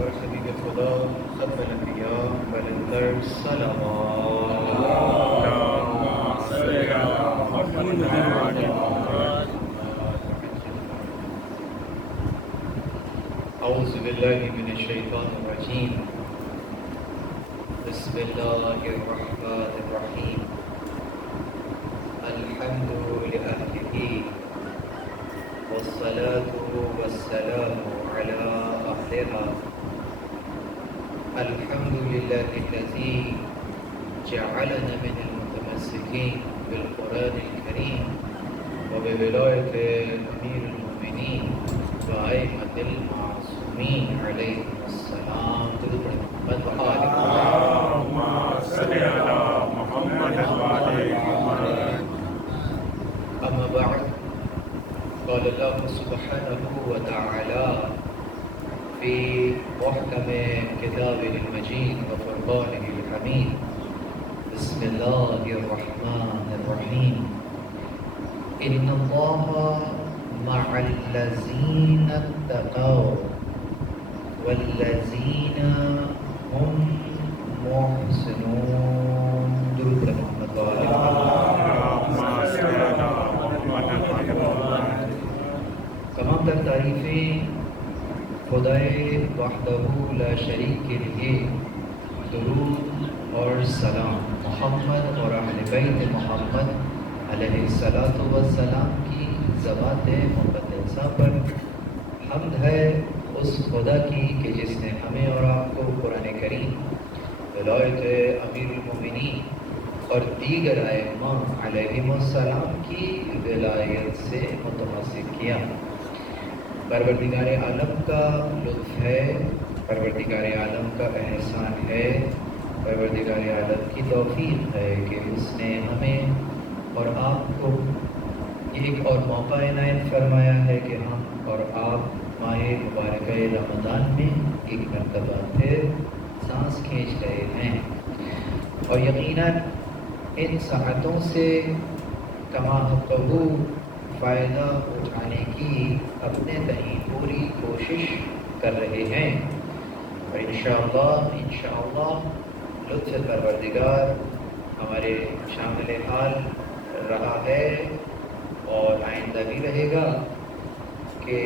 اور حبیب خدا ختم الانبیاء بلندر صلوات اعوذ باللہ من الشیطان الرجیم بسم اللہ الرحمن الرحیم الحمد لأهله والصلاة والسلام على أهلها الحمد لله الذي جعلنا من المتمسكين بالقرآن الكريم وبولاية أمير المؤمنين وأئمة المعصومين عليهم السلام اللهم صل على محمد وعلى أما بعد قال الله سبحانه وتعالى في محكم كتابه المجيد وفرقانه الحميد بسم الله الرحمن الرحيم إن الله مع الذين اتقوا والذين هم محسنون درود محمد وعلى تمام تر تعریفیں خدائے وحدہ لا شریک کے لیے، درود اور سلام محمد اور اہل بیت محمد علیہ السلام کی ذوات مقدسہ پر حمد ہے اس خدا کی کہ جس نے ہمیں اور آپ کو قرآن کریم ولایت امیر المومنین اور دیگر ائمہ علیہم السلام کی ولایت سے متمسک کیا۔ پروردگار عالم کا لطف ہے، پروردگار عالم کا احسان ہے، پروردگار عالم کی توفیق ہے کہ اس نے ہمیں اور آپ کو ایک اور موقع عنایت فرمایا ہے کہ ہم اور آپ ماہ مبارکہ رمضان میں ایک مرتبہ پھر سانس کھینچ رہے ہیں، اور یقیناً ان ساعتوں سے کما حقہ فائدہ اٹھانے کی اپنے تئیں پوری کوشش کر رہے ہیں، اور انشاءاللہ لطف پروردگار ہمارے شامل حال رہا ہے اور آئندہ بھی رہے گا کہ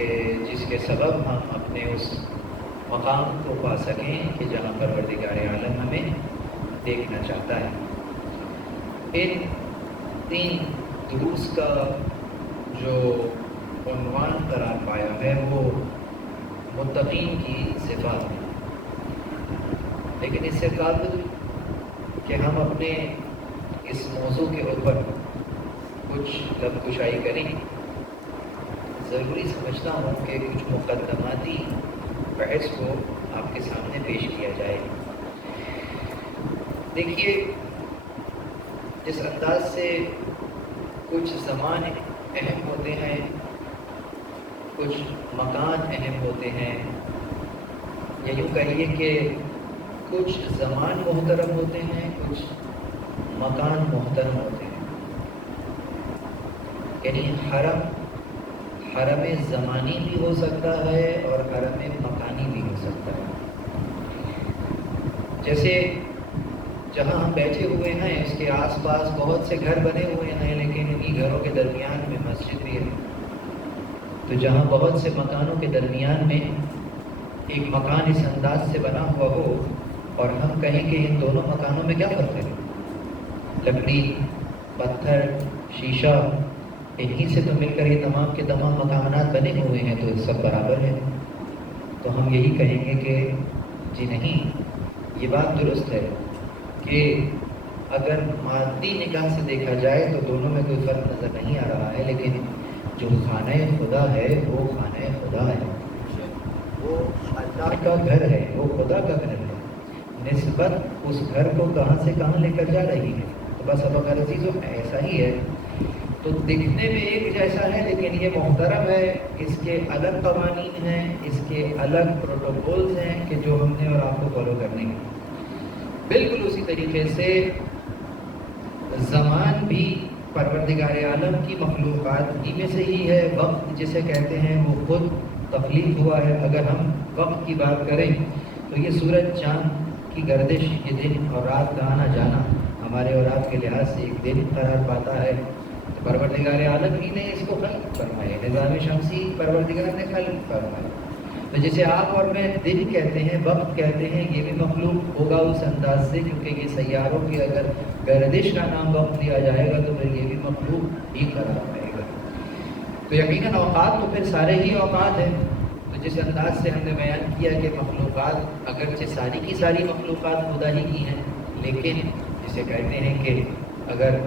جس کے سبب ہم اپنے اس مقام کو پا سکیں کہ جہاں پروردگار عالم ہمیں دیکھنا چاہتا ہے۔ ان 3 دروس کا جو عنوان قرار پایا ہے وہ متقین کی صفات ہے، لیکن اس سے قبل کہ ہم اپنے اس موضوع کے اوپر کچھ لب کشائی کریں، ضروری سمجھتا ہوں کہ کچھ مقدماتی بحث کو آپ کے سامنے پیش کیا جائے۔ دیکھیے، جس انداز سے کچھ زمان اہم ہوتے ہیں، کچھ مکان اہم ہوتے ہیں، یا یوں کہیے کہ کچھ زمان محترم ہوتے ہیں، کچھ مکان محترم ہوتے ہیں، یعنی حرم زمانی بھی ہو سکتا ہے اور حرم مکانی بھی ہو سکتا ہے۔ جیسے جہاں ہم بیٹھے ہوئے ہیں اس کے آس پاس بہت سے گھر بنے ہوئے ہیں، لیکن انہی گھروں کے درمیان میں مسجد بھی ہے، تو جہاں بہت سے مکانوں کے درمیان میں ایک مکان اس انداز سے بنا ہوا ہو اور ہم کہیں کہ ان دونوں مکانوں میں کیا فرق ہے، لکڑی، پتھر، شیشہ، انہی سے تو مل کر یہ تمام کے تمام مکانات بنے ہوئے ہیں، تو سب برابر ہے، تو ہم یہی کہیں گے کہ جی نہیں، یہ بات درست ہے کہ اگر مادی نگاہ سے دیکھا جائے تو دونوں میں کوئی فرق نظر نہیں آ رہا ہے، لیکن جو خانہ خدا ہے وہ خانہ خدا ہے، وہ اللہ کا گھر ہے، وہ خدا کا گھر ہے، نسبت اس گھر کو کہاں سے کہاں لے کر جا رہی ہے۔ تو بس اب اگر عزیزوں ایسا ہی ہے تو دکھنے میں ایک جیسا ہے، لیکن یہ محترم ہے، اس کے الگ قوانین ہیں، اس کے الگ پروٹوکولز ہیں کہ جو ہم نے اور آپ کو فالو کرنے ہیں۔ بالکل اسی طریقے سے زمان بھی پروردگار عالم کی مخلوقات ہی میں سے ہی ہے، وقت جسے کہتے ہیں وہ خود تخلیق ہوا ہے۔ اگر ہم وقت کی بات کریں تو یہ سورج چاند کی گردش، یہ دن اور رات کا آنا جانا ہمارے اور آپ کے لحاظ سے ایک دن قرار پاتا ہے. تو پروردگار عالم ہی نے اس کو خلق فرمایا، نظام شمسی پروردگار نے خلق فرمایا. تو جسے آپ اور میں دن کہتے ہیں، وقت کہتے ہیں، یہ بھی مخلوق ہوگا اس انداز سے، کیونکہ یہ سیاروں کی اگر گردش کا نام وقت دیا جائے گا تو پھر یہ بھی مخلوق ہی قرار پائے گا. تو یقیناً اوقات تو پھر سارے ہی اوقات ہیں. تو جس انداز سے ہم نے بیان کیا کہ مخلوقات اگرچہ ساری کی ساری مخلوقات خدا ہی کی ہیں، لیکن جسے کہتے ہیں کہ اگر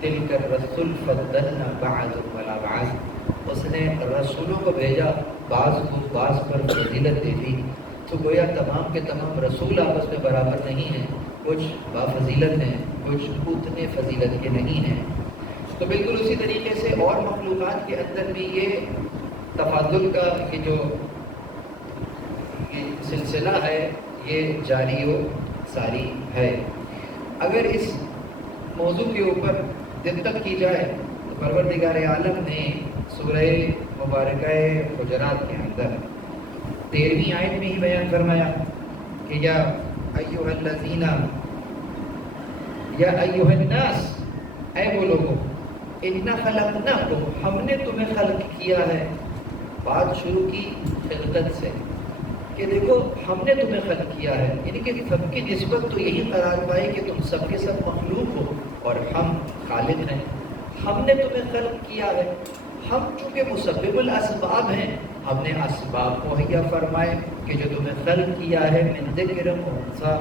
تلک الرسل فضلنا بعضهم علی بعض، اس نے رسولوں کو بھیجا، بعض کو بعض پر فضیلت دے دی، تو گویا تمام کے تمام رسول آپس میں برابر نہیں ہیں، کچھ بافضیلت ہیں، کچھ اتنے فضیلت کے نہیں ہیں. تو بالکل اسی طریقے سے اور مخلوقات کے اندر بھی یہ تفاضل کا یہ جو یہ سلسلہ ہے یہ جاری و ساری ہے. اگر اس موضوع کے اوپر دقت کی جائے تو پروردگار عالم نے سورہ مبارکہ حجرات کے اندر 13ویں آیت میں ہی بیان فرمایا کہ یا ایھا الذین یا ایھا الناس، اے وہ لوگوں، انا خلقناکم، ہم نے تمہیں خلق کیا ہے. بات شروع کی خلقت سے کہ دیکھو ہم نے تمہیں خلق کیا ہے، یعنی کہ سب کی نسبت تو یہی قرار پائے کہ تم سب کے سب مخلوق ہو اور ہم خالق ہیں. ہم نے تمہیں خلق کیا ہے. ہم چونکہ مسبب الاسباب ہیں، ہم نے اسباب مہیا فرمائے کہ جو تمہیں خلق کیا ہے من ذکر و انثیٰ،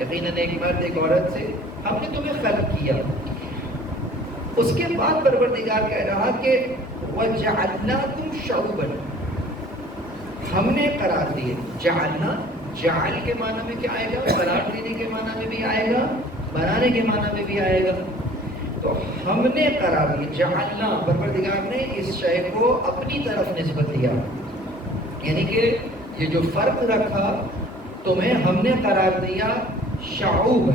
یقیناً ایک مرد ایک عورت سے ہم نے تمہیں خلق کیا. اس کے بعد پروردگار کہہ رہا کہ وَجَعَلْنَاكُمْ شَعُوبًا، ہم نے قرار دیے. جعلنا، جعل کے معنی میں کیا آئے گا؟ قرار دینے کے معنی میں بھی آئے گا، بنانے کے معنی میں بھی آئے گا. تو ہم نے قرار دیا، جعلنا، پروردگار نے اس شے کو اپنی طرف نسبت دیا، یعنی کہ یہ جو فرق رکھا تمہیں ہم نے قرار دیا شعوب.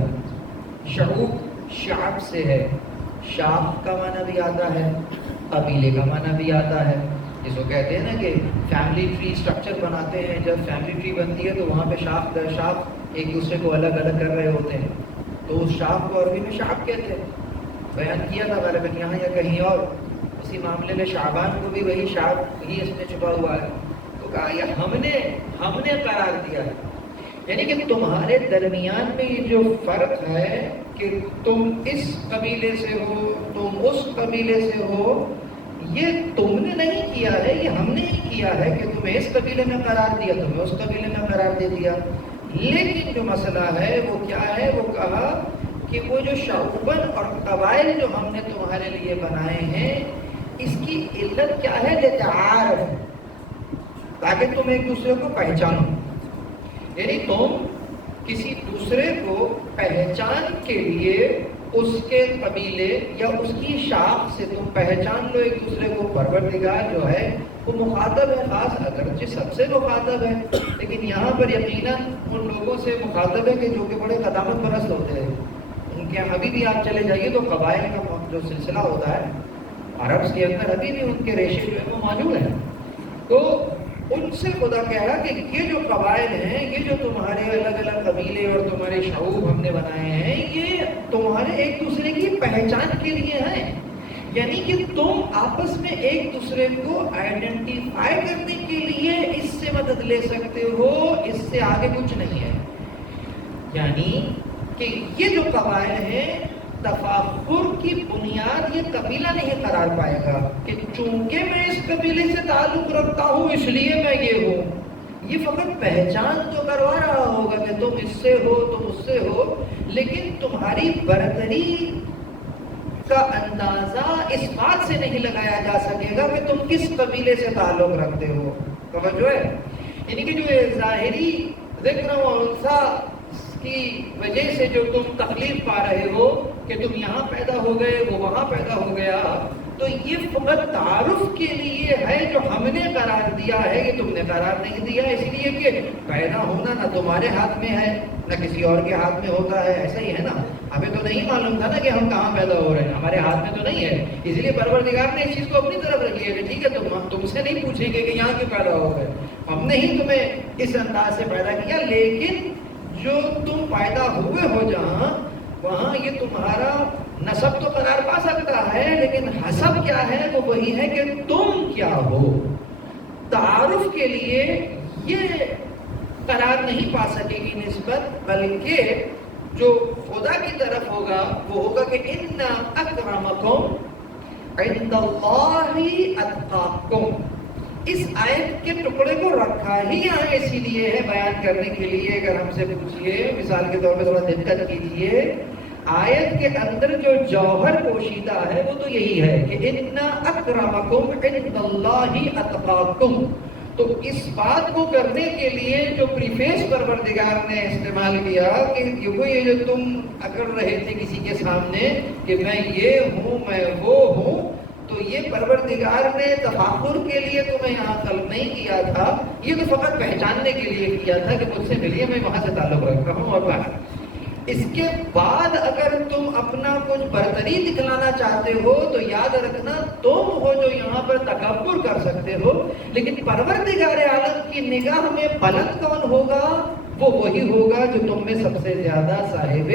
شعوب شعب سے ہے، شاخ کا معنی بھی آتا ہے، قبیلے کا معنی بھی آتا ہے. جس کو کہتے ہیں نا کہ فیملی ٹری سٹرکچر بناتے ہیں، جب فیملی ٹری بنتی ہے تو وہاں پہ شاخ در شاخ ایک دوسرے کو الگ الگ کر رہے ہوتے ہیں، تو اس شاخ کو عربی میں شعب کہتے ہیں. بیان کیا تھا غالباً یہاں یا کہیں اور، اسی معاملے میں شعبان کو بھی وہی شعب ہی اس میں چھپا ہوا ہے. تو کہا یہ ہم نے قرار دیا ہے، یعنی کہ تمہارے درمیان میں یہ جو فرق ہے کہ تم اس قبیلے سے ہو، تم اس قبیلے سے ہو، یہ تم نے نہیں کیا ہے، یہ ہم نے ہی کیا ہے کہ تمہیں اس قبیلے میں قرار دیا، تمہیں اس قبیلے میں قرار دے دیا. لیکن جو مسئلہ ہے وہ کیا ہے؟ وہ کہا کہ وہ جو شعوباً اور قبائل جو ہم نے تمہارے لیے بنائے ہیں، اس کی علت کیا ہے؟ لتعارف، تاکہ تم ایک دوسرے کو پہچانو. یعنی تم کسی دوسرے کو پہچان کے لیے اس کے قبیلے یا اس کی شاخ سے تم پہچان لو ایک دوسرے کو. پروردگار جو ہے وہ مخاطب ہے خاص، اگرچہ سب سے مخاطب ہے، لیکن یہاں پر یقیناً ان لوگوں سے مخاطب ہے کہ جو کہ بڑے قدامت پرست ہوتے ہیں. ان کے یہاں ابھی بھی آپ چلے جائیے تو قبائل کا جو سلسلہ ہوتا ہے عرب کے اندر ابھی بھی ان کے ریشے جو ہے وہ موجود ہیں. تو ان سے خدا کہہ رہا کہ یہ جو قبائل ہیں، یہ جو تمہارے الگ الگ قبیلے اور تمہارے شعوب ہم نے بنائے ہیں، یہ تمہارے ایک دوسرے کی پہچان کے لیے ہیں. یعنی کہ تم آپس میں ایک دوسرے کو آئیڈینٹیفائی کرنے کے لیے اس سے مدد لے سکتے ہو، اس سے آگے کچھ نہیں ہے. یعنی کہ یہ جو قبائل ہیں، تفاخر کی بنیاد یہ قبیلہ نہیں قرار پائے گا کہ چونکہ میں اس قبیلے سے تعلق رکھتا ہوں اس لیے میں یہ ہوں. یہ فقط پہچان تو کروا رہا ہوگا کہ تم اس سے ہو، تم اس سے ہو، لیکن تمہاری برتری کا اندازہ اس بات سے نہیں لگایا جا سکے گا کہ تم کس قبیلے سے تعلق رکھتے ہو. توجہ ہے؟ یعنی کہ جو ظاہری ذکر و انثیٰ کی وجہ سے جو تم تکلیف پا رہے ہو کہ تم یہاں پیدا ہو گئے، وہ وہاں پیدا ہو گیا، تو یہ فقط تعارف کے لیے ہے جو ہم نے قرار دیا ہے، یہ تم نے قرار نہیں دیا. اس لیے کہ پیدا ہونا نہ تمہارے ہاتھ میں ہے نہ کسی اور کے ہاتھ میں ہوتا ہے. ایسا ہی ہے نا، ہمیں تو نہیں معلوم تھا نا کہ ہم کہاں پیدا ہو رہے ہیں، ہمارے ہاتھ میں تو نہیں ہے. اس لیے پروردگار نے اس چیز کو اپنی طرف رکھ لیا کہ ٹھیک ہے تم سے نہیں پوچھیں گے کہ یہاں کیوں پیدا ہو گئے، ہم نے ہی تمہیں اس انداز سے پیدا کیا، لیکن جو تم پیدا ہوئے ہو جہاں، وہاں یہ تمہارا نسب تو قرار پا سکتا ہے، لیکن حسب کیا ہے وہ وہی ہے کہ تم کیا ہو۔ تعارف کے لیے یہ قرار نہیں پا سکے گی نسبت، بلکہ جو خدا کی طرف ہوگا وہ ہوگا کہ ان اکرمکم عند اللہ اتقاکم۔ اس آیت کے ٹکڑے کو رکھا ہی یہاں اسی لیے ہے بیان کرنے کے لیے۔ اگر ہم سے پوچھئے مثال کے طور پہ تھوڑا دقت کیجئے، آیت کے اندر جو جوہر پوشیدہ ہے وہ تو یہی ہے کہ ان اکرمکم عند اللہ اتقاکم۔ تو اس بات کو کرنے کے لیے جو پریفیس پروردگار نے استعمال کیا کہ یہ جو تم اکڑ رہے تھے کسی کے سامنے کہ میں یہ ہوں میں وہ ہوں، تو یہ پروردگار نے تفاخر کے لیے تمہیں یہاں خلق نہیں کیا تھا، یہ تو فقط پہچاننے کے لیے کیا تھا کہ مجھ سے ملیے، میں وہاں سے تعلق رکھتا ہوں اور بات۔ اس کے بعد اگر تم اپنا کچھ برتری دکھلانا چاہتے ہو تو یاد رکھنا تم ہو جو یہاں پر تکبر کر سکتے ہو، لیکن پروردگار عالم کی نگاہ میں بلند کون ہوگا؟ وہ وہی ہوگا جو تم میں سب سے زیادہ صاحب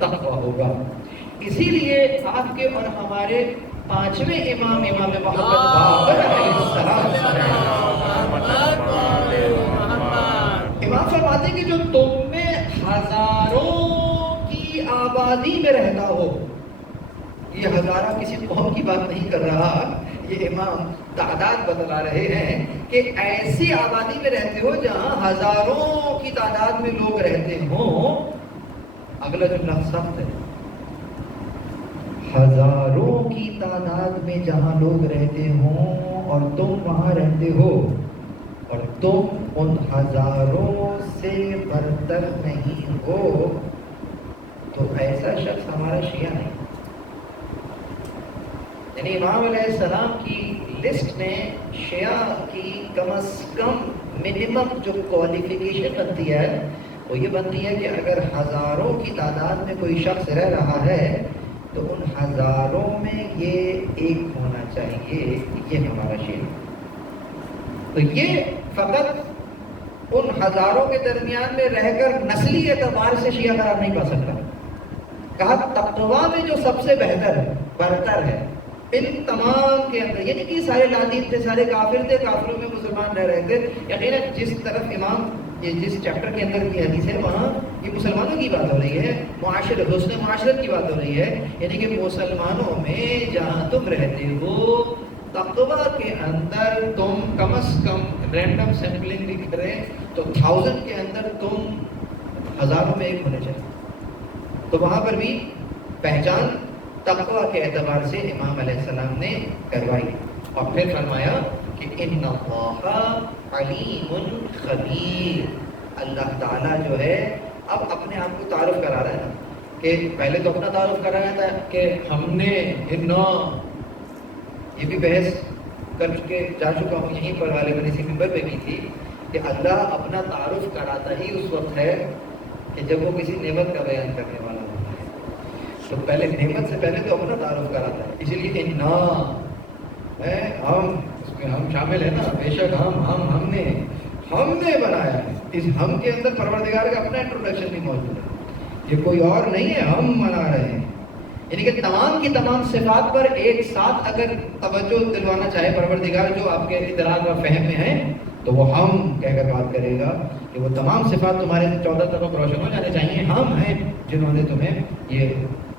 تقویٰ ہوگا۔ اسی لیے آپ کے اور ہمارے پانچویں امام محمد باقر علیہ السلام امام فرماتے ہیں کہ جو تم میں ہزاروں کی آبادی میں رہتا ہو، یہ ہزارہ کسی قوم کی بات نہیں کر رہا، یہ امام تعداد بتلا رہے ہیں کہ ایسی آبادی میں رہتے ہو جہاں ہزاروں کی تعداد میں لوگ رہتے ہوں۔ اگلا جملہ سخت ہے، ہزاروں کی تعداد میں جہاں لوگ رہتے ہوں اور تم وہاں رہتے ہو، اور تم ان ہزاروں سے برتر نہیں ہو، تو ایسا شخص ہمارا شیعہ نہیں۔ یعنی امام علیہ السلام کی لسٹ میں شیعہ کی کم از کم منیمم جو کوالیفیکیشن بنتی ہے وہ یہ بنتی ہے کہ اگر ہزاروں کی تعداد میں کوئی شخص رہ رہا ہے تو ان ہزاروں میں یہ ایک ہونا چاہیے، یہ ہمارا شیعہ۔ تو یہ فقط ان ہزاروں کے درمیان میں رہ کر نسلی اعتبار سے شیعہ قرار نہیں پا سکتا۔ کہا تقویٰ میں جو سب سے بہتر ہے، برتر ہے ان تمام کے اندر، یعنی کہ سارے لادین تھے، سارے کافر تھے، کافروں میں مسلمان رہ رہے تھے۔ یقیناً جس طرف امام جس چیپٹر کے اندر کی حدیث ہے وہاں یہ مسلمانوں کی بات ہو رہی ہے، حسن معاشرت کی بات ہو رہی ہے، یعنی کہ مسلمانوں میں جہاں تم رہتے ہو تقویٰ کے اندر تم کم از کم رینڈم سیمپلنگ بھی کریں تو 1000 کے اندر تم ہزاروں میں ایک ہونے چاہیے۔ تو وہاں پر بھی پہچان تقویٰ کے اعتبار سے امام علیہ السلام نے کروائی، اور پھر فرمایا کہ ان اللہ علیم خبیر۔ اللہ تعالیٰ جو ہے اب اپنے آپ کو تعارف کرا رہا ہے نا، کہ پہلے تو اپنا تعارف کرا رہا تھا کہ ہم نے یہ بھی بحث کر جا چکا ہوں یہیں پر والے بنی سی ممبر پہ بھی تھی کہ اللہ اپنا تعارف کراتا ہی اس وقت ہے کہ جب وہ کسی نعمت کا بیان کرنے والا ہوتا ہے، تو پہلے نعمت سے پہلے تو اپنا تعارف کراتا ہے۔ اسی لیے ہم اس میں ہم شامل ہیں نا، بے شک ہم نے بنایا ہے۔ اس ہم کے اندر پروردگار کا اپنا انٹروڈکشن بھی موجود ہے، یہ کوئی اور نہیں ہے، ہم بنا رہے ہیں۔ یعنی کہ تمام کی تمام صفات پر ایک ساتھ اگر توجہ دلوانا چاہے پروردگار جو آپ کے ادراک اور فہم میں ہیں، تو وہ ہم کہہ کر بات کرے گا کہ وہ تمام صفات تمہارے 14 طرف روشن ہو جانے چاہیے۔ ہم ہیں جنہوں نے تمہیں یہ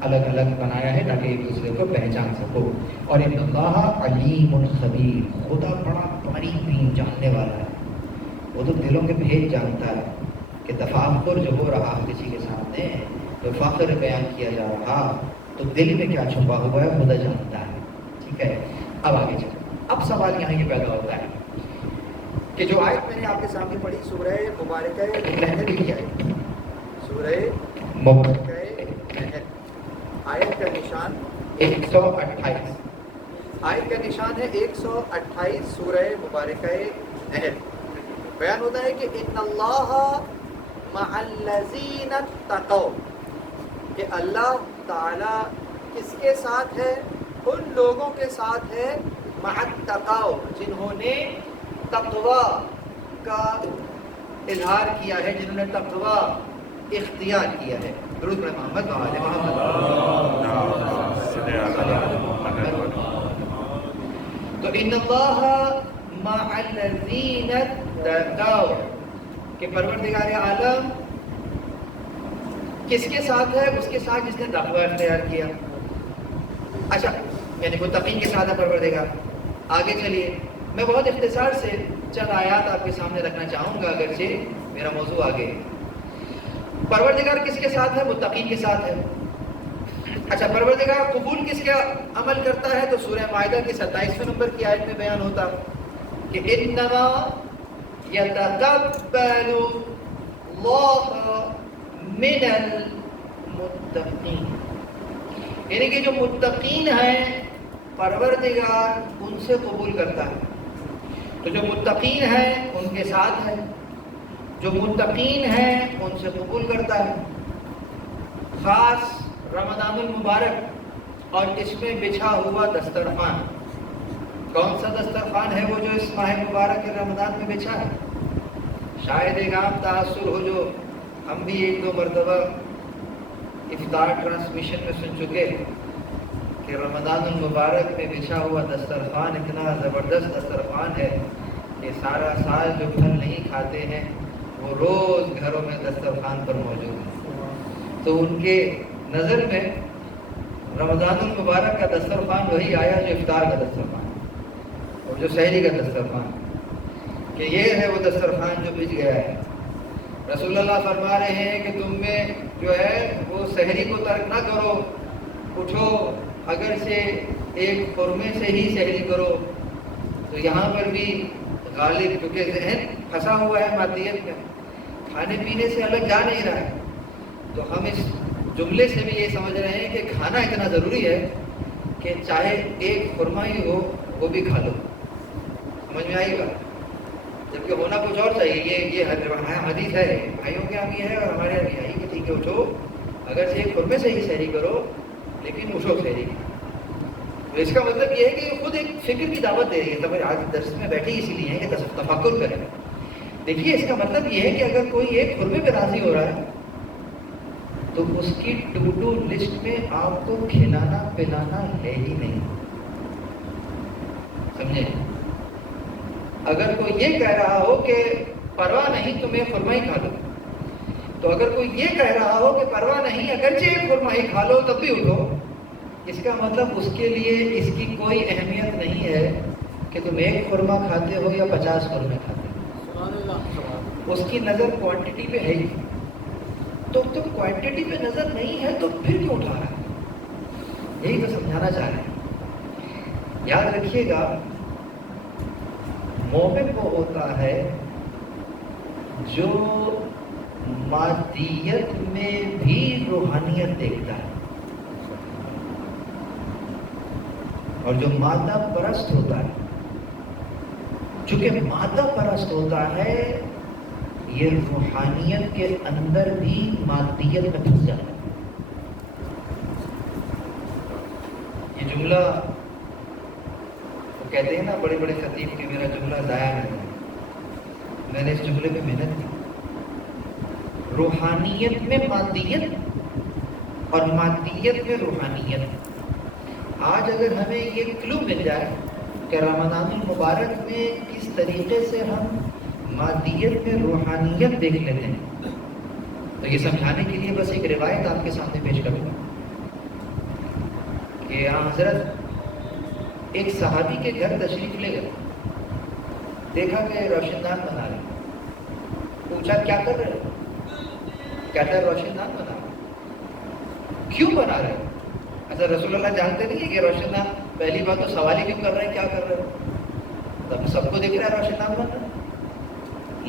الگ الگ بنایا ہے تاکہ ایک دوسرے کو پہچان سکو۔ اور ان اللہ علیم خبیر، خدا بڑا باریک بین جاننے والا ہے، وہ تو دلوں کے بھید جانتا ہے کہ تفاخر جو ہو رہا کسی کے سامنے، جو فخر بیان کیا جا رہا، تو دل میں کیا چھپا ہوا ہے خدا جانتا ہے۔ ٹھیک ہے، اب آگے چلیں۔ اب سوال یہاں یہ پیدا ہوتا ہے کہ جو آیت میں نے آپ کے سامنے پڑھی سورہ مبارکہ نحل کی آیت، سورہ مبارکہ نحل، آیت کا نشان 128، آیت کا نشان ہے 128 سورہ مبارکہ نحل۔ بیان ہوتا ہے کہ ان اللہ مع الذین اتقوا، کہ اللہ تعالیٰ کس کے ساتھ ہے؟ ان لوگوں کے ساتھ ہے مع التقوا، جنہوں نے تقویٰ کا اظہار کیا ہے، جنہوں نے تقوی اختیار کیا ہے. درود پر محمد و آل محمد. تو ان اللہ مع الذین اتقوا، کہ پروردگار عالم کس کے ساتھ ہے؟ اس کے ساتھ جس نے تقوی اختیار کیا. اچھا، یعنی متقین کے ساتھ ہے پروردگار. آگے چلیے، میں بہت اختصار سے چند آیات آپ کے سامنے رکھنا چاہوں گا، اگرچہ میرا موضوع آگے. پروردگار کس کے ساتھ ہے؟ متقین کے ساتھ ہے. اچھا، پروردگار قبول کس کا عمل کرتا ہے؟ تو سورہ مائدہ کی 27 نمبر کی آیت میں بیان ہوتا کہ انما یتقبل اللہ من المتقین، یعنی کہ جو متقین ہیں پروردگار ان سے قبول کرتا ہے. تو جو متقین ہیں ان کے ساتھ ہے، جو متقین ہیں ان سے قبول کرتا ہے. خاص رمضان المبارک اور اس میں بچھا ہوا دسترخوان. کون سا دسترخوان ہے وہ جو اس ماہ مبارک رمضان میں بچھا ہے؟ شاید ایک عام تاثر ہو جو ہم بھی 1-2 مرتبہ افطار ٹرانسمیشن میں سن چکے کہ رمضان المبارک میں بچھا ہوا دسترخوان اتنا زبردست دسترخوان ہے کہ سارا سال جو پھل نہیں کھاتے ہیں وہ روز گھروں میں دسترخوان پر موجود ہیں. تو ان کے نظر میں رمضان المبارک کا دسترخوان وہی آیا جو افطار کا دسترخوان اور جو سحری کا دسترخوان، کہ یہ ہے وہ دسترخوان جو بچ گیا ہے. رسول اللہ فرما رہے ہیں کہ تم میں جو ہے وہ سحری کو ترک نہ کرو، اٹھو اگر سے ایک خرمے سے ہی سحری کرو. تو یہاں پر بھی غالب کیونکہ ذہن پھنسا ہوا ہے مادیت میں، کھانے پینے سے الگ جا نہیں رہا ہے، تو ہم اس جملے سے بھی یہ سمجھ رہے ہیں کہ کھانا اتنا ضروری ہے کہ چاہے ایک خرما ہی ہو وہ بھی کھا لو. سمجھ میں آئے گا؟ جبکہ ہونا کچھ اور چاہیے. یہ حدیث ہے بھائیوں کے یہاں بھی ہے اور ہمارے یہاں بھی ہے کہ ٹھیک ہے اٹھو اگر سے ایک خرمے سے ہی سحری کرو لیکن اٹھو سحری. تو اس کا مطلب یہ ہے کہ خود ایک فکر کی دعوت دے رہی ہے. تب آج درس میں بیٹھے اسی لیے ہیں کہ تفکر کریں. دیکھیے اس کا مطلب یہ ہے کہ اگر کوئی ایک خرمے پہ راضی ہو رہا ہے تو اس کی ٹو ڈو لسٹ میں آپ کو کھلانا پلانا ہے ہی نہیں. سمجھے؟ اگر کوئی یہ کہہ رہا ہو کہ پرواہ نہیں تم ایک خرما ہی کھا لو، تو اگر کوئی یہ کہہ رہا ہو کہ پرواہ نہیں اگرچہ ایک خرما ہی کھا لو تب بھی اٹھو، اس کا مطلب اس کے لیے اس کی کوئی اہمیت نہیں ہے کہ تم ایک خرما کھاتے ہو یا 50 خرمے کھاتے ہو. اس کی نظر کوانٹٹی پہ ہے ہی. تو تم کوانٹٹی پہ نظر نہیں ہے تو پھر کیوں اٹھا رہا ہے؟ یہی تو سمجھانا چاہ رہے ہیں. یاد رکھیے گا، مومن وہ ہوتا ہے جو مادیت میں بھی روحانیت دیکھتا ہے، اور جو مادہ پرست ہوتا ہے، چونکہ مادہ پرست ہوتا ہے یہ روحانیت کے اندر بھی مادیت میں پھنس جاتا ہے. یہ جملہ وہ کہتے ہیں نا بڑے بڑے خطیب کہ میرا جملہ ضائع نہ جائے. میں نے اس جملے پہ محنت کی. روحانیت میں مادیت اور مادیت میں روحانیت. آج اگر ہمیں یہ کلو مل جائے کہ رمضان المبارک میں کس طریقے سے ہم مادیت میں روحانیت دیکھ لیتے ہیں، تو یہ سمجھانے کے لیے بس ایک روایت آپ کے سامنے پیش کروں گا کہ حضرت ایک صحابی کے گھر تشریف لے گئے. دیکھا کہ روشن دان بنا رہے. پوچھا کیا کر رہے؟ کہتا ہے روشن دان بنا رہے. کیوں بنا رہے؟ اچھا رسول اللہ جانتے نہیں کہ روشن دان، پہلی بات تو سوال ہی کیوں کر رہے ہیں کیا کر رہے ہو؟ تب سب کو دیکھ رہا ہے روشن دان بن رہا ہے،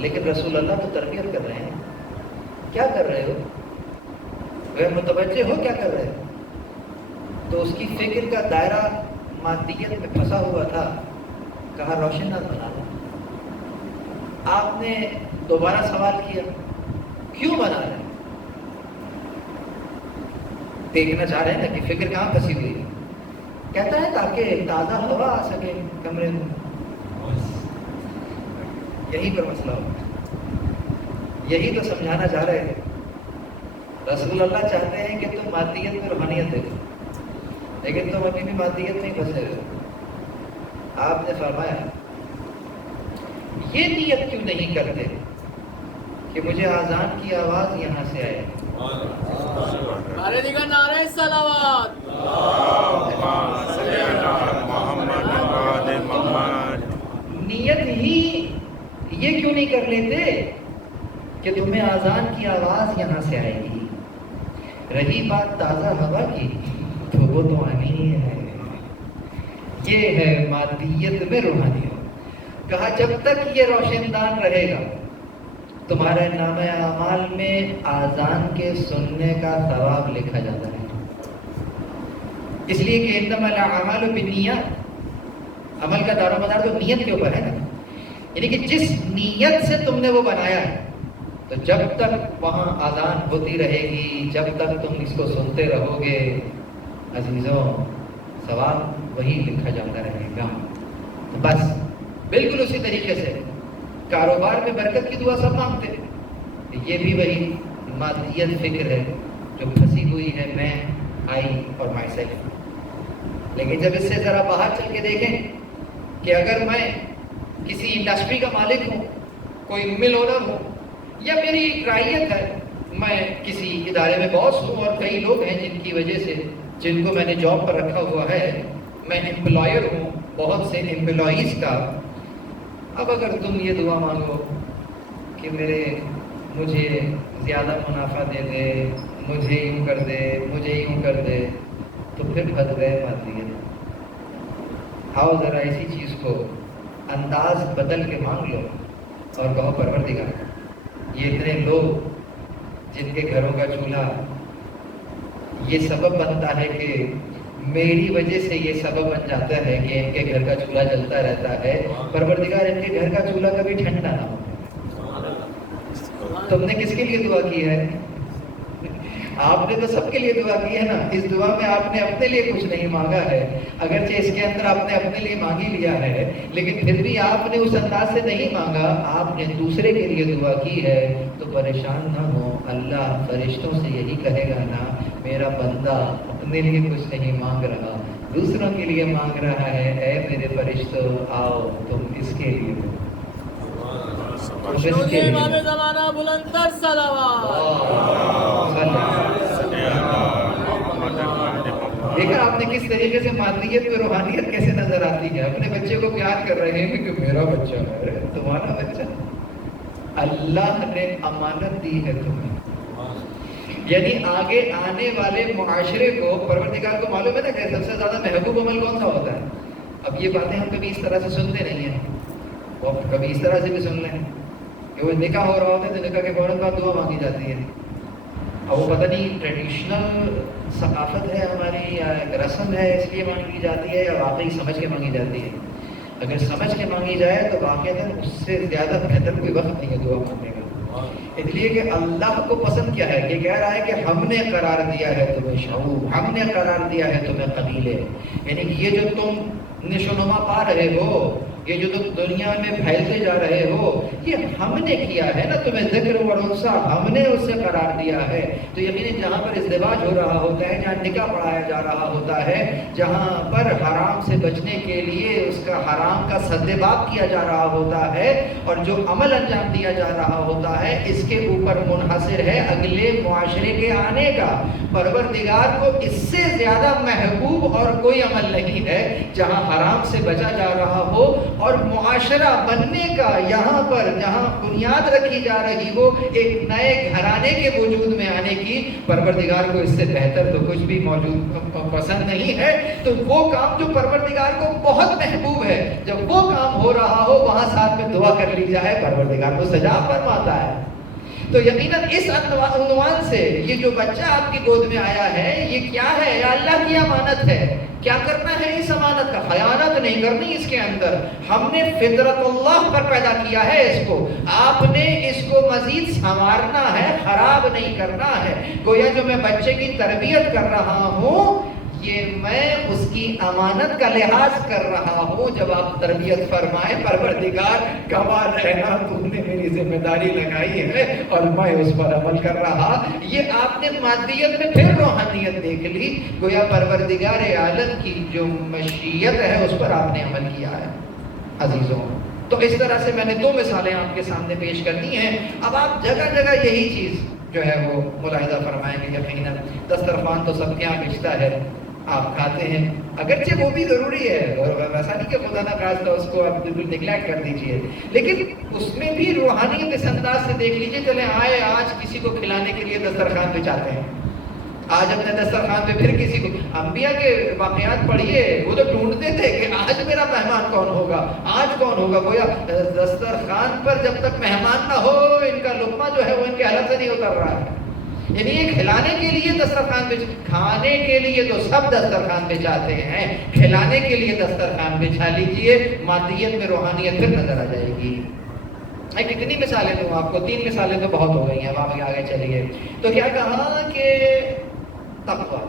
لیکن رسول اللہ تو تربیت کر رہے ہیں. کیا کر رہے ہو؟ وہ متوجہ ہو کیا کر رہے ہو؟ تو اس کی فکر کا دائرہ مادیت میں پھنسا ہوا تھا. کہا روشن دان بنا رہا. آپ نے دوبارہ سوال کیا کیوں بنا رہے ہیں؟ دیکھنا چاہ رہے ہیں نا کہ فکر کہاں پھنسی ہوئی ہے. کہتا ہے تاکہ تازہ ہوا آ سکے کمرے میں. یہی پر مسئلہ ہوتا ہے. یہی تو سمجھانا چاہ رہے تھے. رسول اللہ چاہتے ہیں کہ تم مادیت میں روحانیت دیکھو، لیکن تم ابھی بھی مادیت میں ہی پھنسے ہوئے. آپ نے فرمایا یہ نیت کیوں نہیں کرتے کہ مجھے اذان کی آواز یہاں سے آئے. نعرہ دیگر نعرہ صلوات. نیت ہی یہ کیوں نہیں کر لیتے کہ تمہیں اذان کی آواز یہاں سے آئے گی. رہی بات تازہ ہوا کی تو وہ تو آنی ہے. یہ ہے مادیت میں روحانیت. کہا جب تک یہ روشن دان رہے گا تمہارے نام اعمال میں اذان کے سننے کا ثواب لکھا جاتا ہے. اس لیے کہ انما الاعمال بالنیات، عمل کا دار و مدار تو نیت کے اوپر ہے نا. یعنی کہ جس نیت سے تم نے وہ بنایا ہے تو جب تک وہاں اذان ہوتی رہے گی، جب تک تم اس کو سنتے رہو گے عزیزوں، ثواب وہی لکھا جاتا رہے گا. تو بس بالکل اسی طریقے سے کاروبار میں برکت کی دعا سب مانگتے ہیں. یہ بھی وہی مادیت فکر ہے جو پھنسی ہوئی ہے میں، آئی اور مائی سیلف. لیکن جب اس سے ذرا باہر چل کے دیکھیں کہ اگر میں کسی انڈسٹری کا مالک ہوں، کوئی مل اونر ہوں، یا میری ایک رعیت ہے، میں کسی ادارے میں باس ہوں اور کئی لوگ ہیں جن کی وجہ سے جن کو میں نے جاب پر رکھا ہوا ہے، میں امپلائر ہوں بہت سے امپلائیز کا. اب اگر تم یہ دعا مانگو کہ مجھے زیادہ منافع دے دے، مجھے یوں کر دے، مجھے یوں کر دے، تو پھر پھنس گئے مادیت. آؤ ذرا ایسی چیز کو انداز بدل کے مانگ لو اور کہو پروردگار یہ اتنے لوگ جن کے گھروں کا چولہا یہ سبب بنتا ہے کہ میری وجہ سے یہ سبب بن جاتا ہے کہ ان کے گھر کا چولہا جلتا رہتا ہے، پروردگار ان کے گھر کا چولہا کبھی ٹھنڈا نہ ہو. تم نے کس کے لیے دعا کی ہے؟ آپ نے تو سب کے لیے دعا کی ہے نا. اس دعا میں آپ نے اپنے لیے کچھ نہیں مانگا ہے، اگرچہ اس کے اندر آپ نے اپنے لیے مانگی لیا ہے، لیکن پھر بھی آپ نے اس انداز سے نہیں مانگا، آپ نے دوسرے کے لیے دعا کی ہے. تو پریشان نہ ہو، اللہ فرشتوں سے یہی کہے گا نا میرا بندہ اپنے لیے کچھ نہیں مانگ رہا، دوسروں کے لیے مانگ رہا ہے. اے میرے فرشتوں آؤ تم اس کے لیے امام زمانہ بلند تر صلوات. دیکھا آپ نے کس طریقے سے مادیت میں روحانیت کیسے نظر آتی ہے. اپنے بچے کو پیار کر رہے ہیں کہ میرا بچہ ہے، تمہارا بچہ. اللہ نے امانت دی ہے تمہیں. یعنی آگے آنے والے معاشرے کو پروردگار کو معلوم ہے نا کہ سب سے زیادہ محبوب عمل کون سا ہوتا ہے. اب یہ باتیں ہم کبھی اس طرح سے سنتے نہیں ہیں، اور کبھی اس طرح سے بھی سن لیں کہ وہ نکاح ہو رہا ہوتا ہے تو نکاح کے فوراً بعد دعا مانگی جاتی ہے. اور وہ پتہ نہیں ٹریڈیشنل ثقافت ہے ہماری یا رسم ہے اس لیے مانگی جاتی ہے یا واقعی سمجھ کے مانگی جاتی ہے. اگر سمجھ کے مانگی جائے تو واقعتاً اس سے زیادہ بہتر کوئی وقت نہیں ہے دعا مانگنے کا. اس لیے کہ اللہ کو پسند کیا ہے کہ کہہ رہا ہے کہ ہم نے قرار دیا ہے تمہیں شعوب، ہم نے قرار دیا ہے تمہیں قبیلے. یعنی کہ یہ جو تم نشو نما پا رہے ہو، یہ جو تم دنیا میں پھیلتے جا رہے ہو، یہ ہم نے کیا ہے نا. تمہیں ذکر و انثى ہم نے اسے قرار دیا ہے. تو یقیناً جہاں پر ازدواج ہو رہا ہوتا ہے، جہاں نکاح پڑھایا جا رہا ہوتا ہے، جہاں پر حرام سے بچنے کے لیے اس کا حرام کا سدباب کیا جا رہا ہوتا ہے، اور جو عمل انجام دیا جا رہا ہوتا ہے اس کے اوپر منحصر ہے اگلے معاشرے کے آنے کا. پروردگار کو اس سے زیادہ محبوب اور کوئی عمل نہیں ہے جہاں حرام سے بچا جا رہا ہو اور معاشرہ بننے کا یہاں پر جہاں بنیاد رکھی جا رہی ہو ایک نئے گھرانے کے وجود میں آنے کی. پروردگار کو اس سے بہتر تو کچھ بھی موجود پسند نہیں ہے. تو وہ کام جو پروردگار کو بہت محبوب ہے، جب وہ کام ہو رہا ہو وہاں ساتھ میں دعا کر لی جائے، پروردگار کو سجا فرماتا ہے. تو یقیناً اس عنوان سے یہ جو بچہ آپ کی گود میں آیا ہے یہ کیا ہے؟ اللہ کی امانت ہے. کیا کرنا ہے اس امانت کا؟ خیانت نہیں کرنی اس کے اندر. ہم نے فطرت اللہ پر پیدا کیا ہے اس کو، آپ نے اس کو مزید سنوارنا ہے، خراب نہیں کرنا ہے. گویا جو میں بچے کی تربیت کر رہا ہوں یہ میں اس کی امانت کا لحاظ کر رہا ہوں جب آپ تربیت فرمائیں پروردگار گواہ رہنا تم نے میری ذمہ داری لگائی ہے اور میں اس پر عمل کر رہا. یہ آپ نے مادیت میں پھر روحانیت دیکھ لی. گویا پروردگار عالم کی جو مشیت ہے اس پر آپ نے عمل کیا ہے. عزیزوں تو اس طرح سے میں نے دو مثالیں آپ کے سامنے پیش کرنی ہیں. اب آپ جگہ جگہ یہی چیز جو ہے وہ ملاحظہ فرمائیں گے. یقیناً دسترخوان تو سب کے یہاں بچتا ہے, آپ کھاتے ہیں, اگرچہ وہ بھی ضروری ہے اور ویسا نہیں کہ خدا نہ خواستہ اس کو آپ بالکل نیگلیکٹ کر دیجئے, لیکن اس میں بھی روحانیت اس انداز سے دیکھ لیجئے. چلیں آئے آج کسی کو کھلانے کے لیے دسترخوان بچاتے ہیں, آج اپنے دسترخوان پہ پھر کسی کو, انبیاء کے واقعات پڑھیے, وہ تو ڈھونڈتے تھے کہ آج میرا مہمان کون ہوگا, آج کون ہوگا. گویا دسترخوان پر جب تک مہمان نہ ہو ان کا لقمہ جو ہے وہ ان کے حلق سے نہیں اتر رہا ہے. یعنی یہ کھلانے کے لیے دسترخوان بچ, کھانے کے لیے تو سب دسترخوان بچاتے ہیں, کھلانے کے لیے دسترخوان بچھا لیجئے, مادیت میں روحانیت پھر نظر آ جائے گی. میں کتنی مثالیں دوں آپ کو, 3 مثالیں تو بہت ہو گئی ہیں, اب آپ آگے چلیے. تو کیا کہا کہ تقویٰ.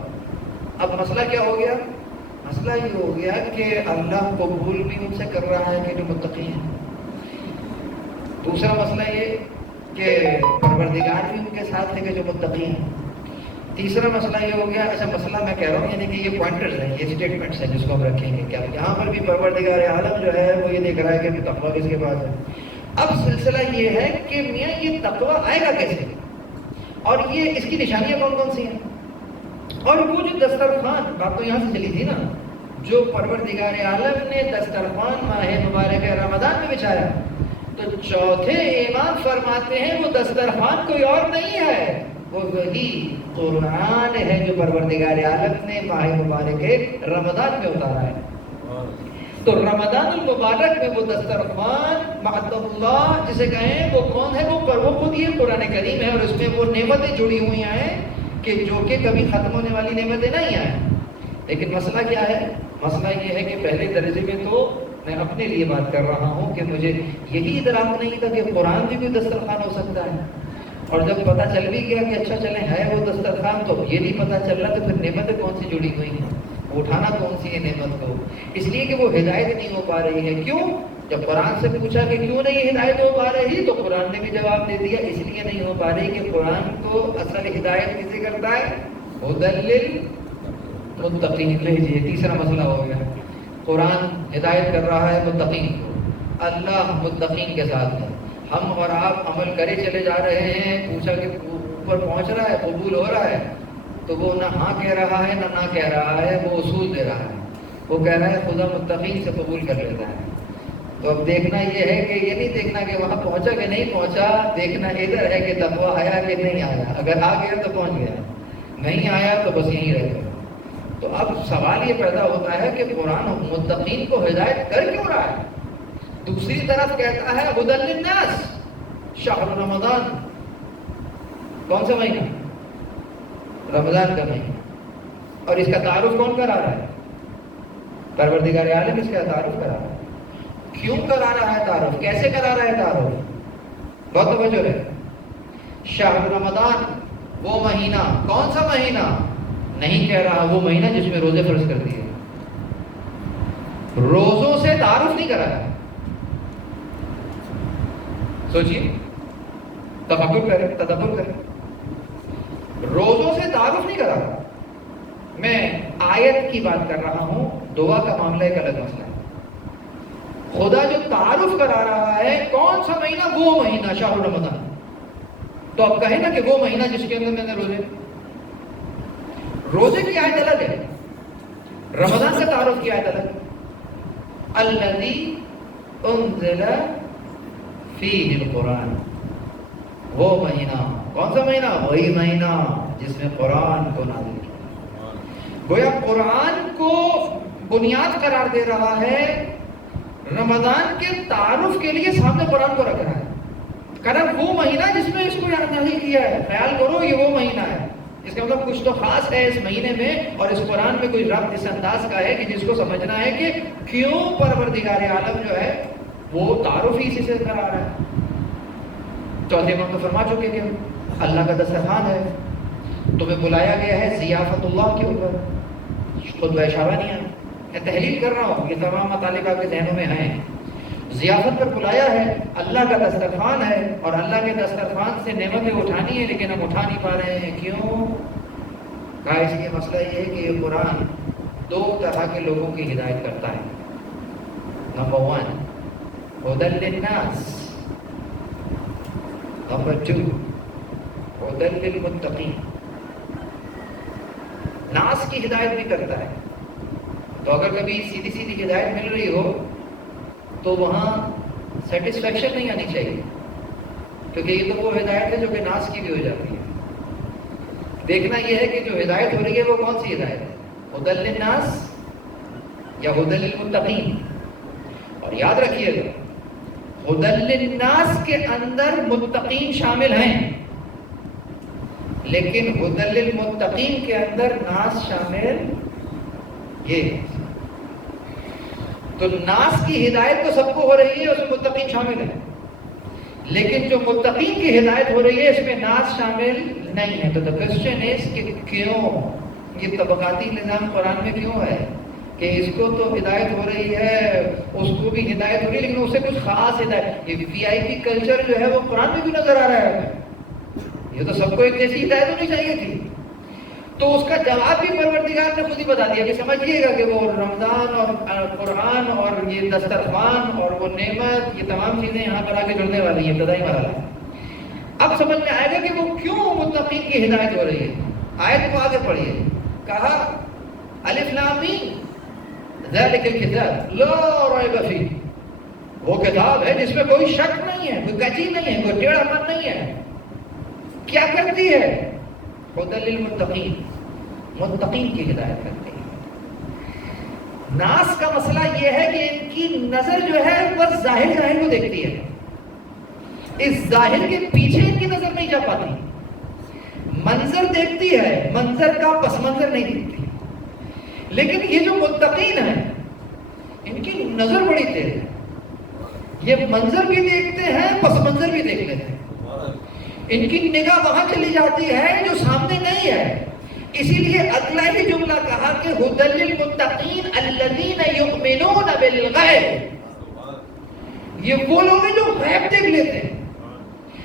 اب مسئلہ کیا ہو گیا؟ مسئلہ یہ ہو گیا کہ اللہ قبول بھی ان سے کر رہا ہے کہ جو متقی ہیں. دوسرا مسئلہ یہ کہ پروردگار بھی ان کے ساتھ ہے کہ جو متقی ہیں. تیسرا مسئلہ یہ ہو گیا, اچھا مسئلہ میں کہہ رہا ہوں یعنی کہ یہ پوائنٹرز ہیں, یہ اسٹیٹمنٹس ہیں جس کو ہم رکھیں گے. کیا یہاں پر بھی پروردگار عالم جو ہے وہ یہ دیکھ رہا ہے کہ تقویٰ کس کے پاس ہے. اب سلسلہ یہ ہے کہ میاں یہ تقویٰ آئے گا کیسے, اور یہ اس کی نشانیاں کون کون سی ہیں. اور وہ جو دسترخوان, بات تو یہاں سے چلی تھی نا, جو پروردگار عالم نے دسترخوان ماہ مبارک رمضان میں بچھایا, تو چوتھے امام فرماتے ہیں وہ دسترخوان کوئی اور نہیں ہے, وہ وہی قرآن ہے جو پروردگار عالم نے ماہ مبارک رمضان میں اتارا ہے. تو رمضان المبارک میں وہ دسترخوان معد اللہ جسے کہیں وہ کون ہے, وہ خود یہ قرآن کریم ہے, اور اس میں وہ نعمتیں جڑی ہوئی ہیں کہ جو کہ کبھی ختم ہونے والی نعمتیں نہیں ہیں. لیکن مسئلہ کیا ہے؟ مسئلہ یہ ہے کہ پہلے درجے میں تو میں اپنے لیے بات کر رہا ہوں کہ مجھے یہی ادراک نہیں تھا کہ قرآن بھی کوئی دسترخوان ہو سکتا ہے. اور جب پتہ چل بھی گیا کہ اچھا چلیں ہے وہ دسترخوان, تو یہ نہیں پتہ چل رہا تو پھر نعمتیں کون سی جڑی ہوئی ہیں, اٹھانا کون سی ہے نعمت کو. اس لیے کہ وہ ہدایت نہیں ہو پا رہی ہے. کیوں؟ جب قرآن سے پوچھا کہ کیوں نہیں ہدایت ہو پا رہی, تو قرآن نے بھی جواب دے دیا اس لیے نہیں ہو پا رہی کہ قرآن کو اصل ہدایت کسے کرتا ہے؟ ہدی للمتقین. لیجیے تیسرا مسئلہ ہو گیا, قرآن ہدایت کر رہا ہے متقین کو, اللہ متقین کے ساتھ ہے. ہم اور آپ عمل کرے چلے جا رہے ہیں, پوچھا کہ اوپر پہنچ رہا ہے, قبول ہو رہا ہے, تو وہ نہ ہاں کہہ رہا ہے نہ کہہ رہا ہے, وہ اصول دے رہا ہے. وہ کہہ رہا ہے خدا متقین سے قبول کر لیتا ہے. تو اب دیکھنا یہ ہے کہ یہ نہیں دیکھنا کہ وہاں پہنچا کہ نہیں پہنچا, دیکھنا ادھر ہے کہ تقویٰ آیا کہ نہیں آیا. اگر آ گیا تو پہنچ گیا, نہیں آیا تو بس یہیں رہ گیا. تو اب سوال یہ پیدا ہوتا ہے کہ قرآن متقین کو ہدایت کر کیوں رہا ہے؟ دوسری طرف کہتا ہے ہدی للناس, شہر رمضان. کون سا مہینہ؟ رمضان کا مہینہ. اور اس کا تعارف کون کرا رہا ہے؟ پروردگار عالم اس کا تعارف کرا رہا ہے. کیوں کرا رہا ہے تعارف, کیسے کرا رہا ہے تعارف؟ بہت توجہ رہے. شہر رمضان وہ مہینہ, کون سا مہینہ؟ نہیں کہہ رہا وہ مہینہ جس میں روزے فرض کر دیے. روزوں سے تعارف نہیں کرا ہے. سوچیے, تفکر کریں, تدبر کریں. روزوں سے تعارف نہیں کرا رہا. میں آیت کی بات کر رہا ہوں, دعا کا معاملہ ایک الگ مسئلہ ہے. خدا جو تعارف کرا رہا ہے کون سا مہینہ, وہ مہینہ شہر رمضان. تو اب کہیں نا کہ وہ مہینہ جس کے اندر میں نے روزے کی آیت الگ ہے, رمضان کا تعارف کی آیت الگ. الذی انزل فیہ القرآن, وہ مہینہ, کون سا مہینہ؟ وہی مہینہ جس میں قرآن کو نازل کیا. گویا قرآن کو بنیاد قرار دے رہا ہے, رمضان کے تعارف کے لیے سامنے قرآن کو رکھ رہا ہے. کرم وہ مہینہ جس میں اس کو یاد نہیں کیا ہے, خیال کرو یہ وہ مہینہ ہے. اس کا مطلب کچھ تو خاص ہے اس مہینے میں, اور اس قرآن میں کوئی ربط اس انداز کا ہے کہ جس کو سمجھنا ہے کہ کیوں پروردگار عالم جو ہے وہ تعارف ہی اسی سے کرا رہا ہے. چوتھے امام تو فرما چکے کہ اللہ کا دسترخوان ہے, تمہیں بلایا گیا ہے ضیافت اللہ کے اوپر. خطبہ شعبانیہ میں تحلیل کر رہا ہوں، یہ تمام مطالب آپ کے ذہنوں میں ہیں. ضیافت پر بلایا ہے، اللہ کا دسترخوان ہے اور اللہ کے دسترخوان سے نعمتیں اٹھانی ہے، لیکن ہم اٹھا نہیں پا رہے ہیں. کیوں؟ کہا اس لیے مسئلہ یہ ہے کہ یہ قرآن دو طرح کے لوگوں کی ہدایت کرتا ہے. نمبر 1 ہدی للناس، نمبر 2 ہدی للمتقین. ناس کی ہدایت بھی کرتا ہے. تو اگر کبھی سیدھی سیدھی ہدایت مل رہی ہو تو وہاں سیٹسفیکشن نہیں آنی چاہیے، کیونکہ یہ تو وہ ہدایت ہے جو کہ ناس کی بھی ہو جاتی ہے. دیکھنا یہ ہے کہ جو ہدایت ہو رہی ہے وہ کون سی ہدایت ہے، ہدی للناس یا ہدی للمتقین. اور یاد رکھیے گا ہدی للناس کے اندر متقین شامل ہیں، لیکن ہدی للمتقین کے اندر ناس شامل یہ. تو ناس کی ہدایت تو سب کو ہو رہی ہے، اس میں متقین شامل ہے، لیکن جو متقین کی ہدایت ہو رہی ہے اس میں ناس شامل نہیں ہے. تو the question is کہ کیوں یہ طبقاتی نظام قرآن میں کیوں ہے کہ اس کو تو ہدایت ہو رہی ہے، اس کو بھی ہدایت ہو رہی ہے، لیکن اسے کچھ خاص ہدایت. یہ VIP کلچر جو ہے وہ قرآن میں بھی نظر آ رہا ہے. یہ تو سب کو ایک جیسی ہدایت ہونی چاہیے تھی. تو اس کا جواب بھی پروردگار نے خود ہی بتا دیا کہ سمجھیے گا کہ وہ رمضان اور قرآن اور یہ دسترخوان اور وہ نعمت، یہ تمام چیزیں یہاں پر آ کے جڑنے والی ہیں. ابتدائی مرحلہ. اب سمجھ میں آئے گا کہ وہ کیوں متقین کی ہدایت ہو رہی ہے. آیت کو آگے پڑھیے. کہا الف لام میم ذالک الکتاب لا ریب فیہ، وہ کتاب ہے جس میں کوئی شک نہیں ہے، کوئی کچی نہیں ہے، کوئی ٹیڑھا پن نہیں ہے. کیا کرتی ہے؟ ہدی للمتقین، متقین کی ہدایت کرتی ہے. ناس کا مسئلہ یہ ہے کہ ان کی نظر جو ہے بس ظاہر کو دیکھتی ہے، اس ظاہر کے پیچھے ان کی نظر نہیں جا پاتی. منظر دیکھتی ہے، منظر کا پس منظر نہیں دیکھتی. لیکن یہ جو متقین ہیں ان کی نظر بڑی تیز ہے، یہ منظر بھی دیکھتے ہیں، پس منظر بھی دیکھ لیتے ہیں. ان کی نگاہ وہاں چلی جاتی ہے جو سامنے نہیں ہے. اسی لیے اگلا ہی جملہ کہا کہ ہدی للمتقین الذین یؤمنون بالغیب، یہ وہ لوگ ہیں جو غیب دیکھ لیتے ہیں.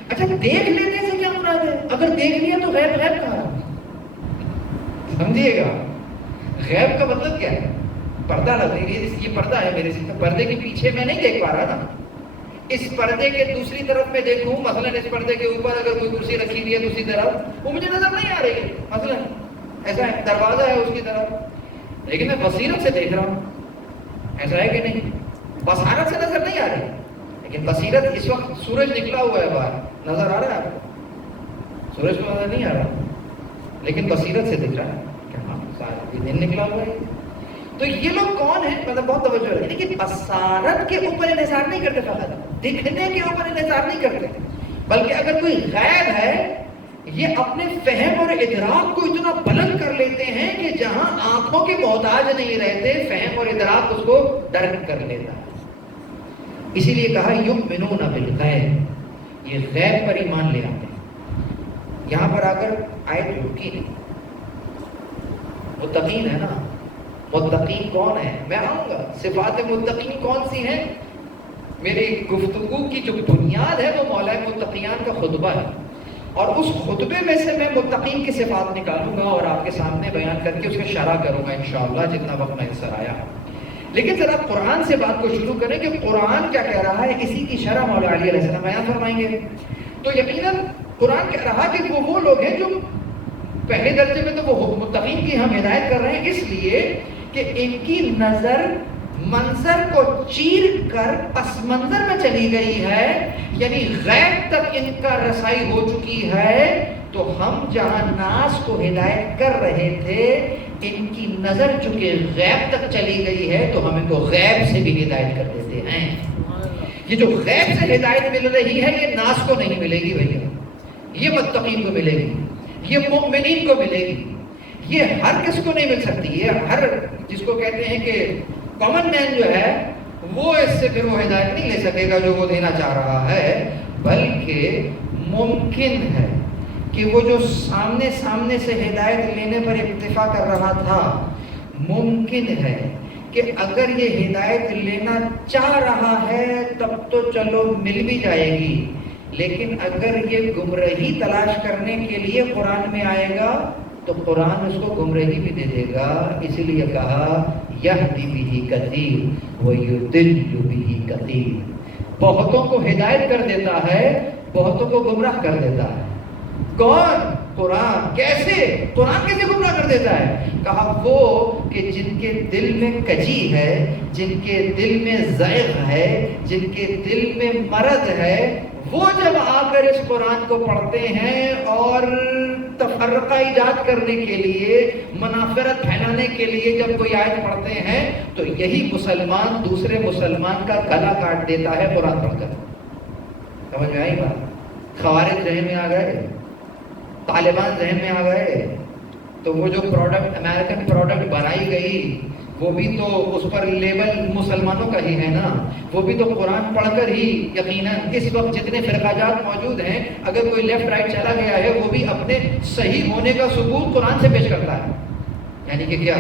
اچھا دیکھ لیتے سے کیا مراد ہے؟ اگر دیکھ لیا تو غیب کہاں ہے؟ سمجھیے گا غیب کا مطلب کیا ہے؟ پردہ لگ رہی ہے، یہ پردہ ہے میرے سے، پردے کے پیچھے میں نہیں دیکھ پا رہا نا. اس پردے کے دوسری طرف میں دیکھوں، مثلا اس پردے کے اوپر اگر کوئی کرسی رکھی ہوئی ہے دوسری طرف، وہ مجھے نظر نہیں آ رہی ہے. مثلا ایسا ہے، دروازہ ہے اس کی طرف، لیکن میں بصیرت سے دیکھ رہا ہوں. ایسا ہے کہ نہیں؟ بصارت سے نظر نہیں آ رہی، لیکن بصیرت. اس وقت سورج نکلا ہوا ہے باہر، نظر آ رہا ہے آپ کو؟ سورج کو نظر نہیں آ رہا، لیکن بصیرت سے دکھ رہا ہے کہ ہاں یہ دن نکلا ہوا ہے. تو یہ لوگ کون ہیں؟ مطلب بہت توجہ رکھیں کہ بصارت کے اوپر انحصار نہیں کرتے، فقط دکھنے کے اوپر انحصار نہیں کرتے، بلکہ اگر کوئی غیب ہے یہ اپنے فہم اور ادراک کو اتنا بلند کر لیتے ہیں کہ جہاں آنکھوں کے محتاج نہیں رہتے، فہم اور ادراک اس کو درک کر لیتا ہے. اسی لیے کہا یؤمنون بالغیب، یہ غیب پر ایمان لے آتے ہیں. یہاں پر آ کر آیت رکی نہیں. متقین ہے نا، متقین کون ہے؟ میں آؤں گا. صفات متقین کون سی ہیں؟ میری گفتگو کی جو بنیاد ہے وہ مولا متقیان کا خطبہ ہے، اور اس خطبے میں سے میں متقین کی صفات نکالوں گا اور آپ کے سامنے بیان کر کے اس کا شرح کروں گا انشاءاللہ جتنا وقت میسر آیا. لیکن ذرا قرآن سے بات کو شروع کریں کہ قرآن کیا کہہ رہا ہے، اسی کی شرح مولا علی علیہ السلام بیان فرمائیں گے. تو یقیناً قرآن کہہ رہا کہ وہ لوگ ہیں جو پہلے درجے میں تو وہ متقین کی ہم ہدایت کر رہے ہیں اس لیے کہ ان کی نظر منظر کو چیر کر پس منظر میں چلی گئی ہے، یعنی غیب تک ان کا رسائی ہو چکی ہے. تو ہم جہاں ناس کو ہدایت کر رہے تھے ان کی نظر چونکہ غیب تک چلی گئی ہے تو ہم ان کو غیب سے بھی ہدایت کر دیتے ہیں. یہ جو غیب سے ہدایت مل رہی ہے یہ ناس کو نہیں ملے گی بھیا، یہ متقین کو ملے گی، یہ مؤمنین کو ملے گی. یہ ہر کس کو نہیں مل سکتی. یہ ہر جس کو کہتے ہیں کہ کامن مین جو ہے وہ اس سے پھر وہ ہدایت نہیں لے سکے گا جو وہ دینا چاہ رہا ہے، بلکہ ممکن ہے کہ وہ جو سامنے سے ہدایت لینے پر اکتفا کر رہا تھا، ممکن ہے کہ اگر یہ ہدایت لینا چاہ رہا ہے تب تو چلو مل بھی جائے گی، لیکن اگر یہ گمراہی تلاش کرنے کے لیے قرآن میں آئے گا تو قرآن اس کو گمراہی بھی دے دے گا۔ اسی لیے کہا یہدی بہ کثیر ویضل بہ کثیر، بہتوں کو ہدایت کر دیتا ہے، بہتوں کو گمراہ کر دیتا ہے۔ کون؟ قرآن۔ کیسے؟ قرآن کیسے گمراہ کر دیتا ہے؟ کہا وہ کہ جن کے دل میں کجی ہے، جن کے دل میں زائغ ہے، جن کے دل میں مرض ہے، وہ جب آ کر اس قرآن کو پڑھتے ہیں اور تفرقہ ایجاد کرنے کے لیے، منافرت پھیلانے کے لیے جب کوئی آیت پڑھتے ہیں تو یہی مسلمان دوسرے مسلمان کا گلا کاٹ دیتا ہے قرآن پڑھ کر۔ سمجھ میں آئی بات؟ خوارج ذہن میں آ گئے، طالبان ذہن میں آ گئے، تو وہ جو پروڈکٹ امریکن پروڈکٹ بنائی گئی وہ بھی تو اس پر لیبل مسلمانوں کا ہی ہے نا، وہ بھی تو قرآن پڑھ کر ہی یقیناً اس وقت جتنے فرقہ جات موجود ہیں، اگر کوئی لیفٹ رائٹ چلا گیا ہے وہ بھی اپنے صحیح ہونے کا ثبوت قرآن سے پیش کرتا ہے۔ یعنی کہ کیا؟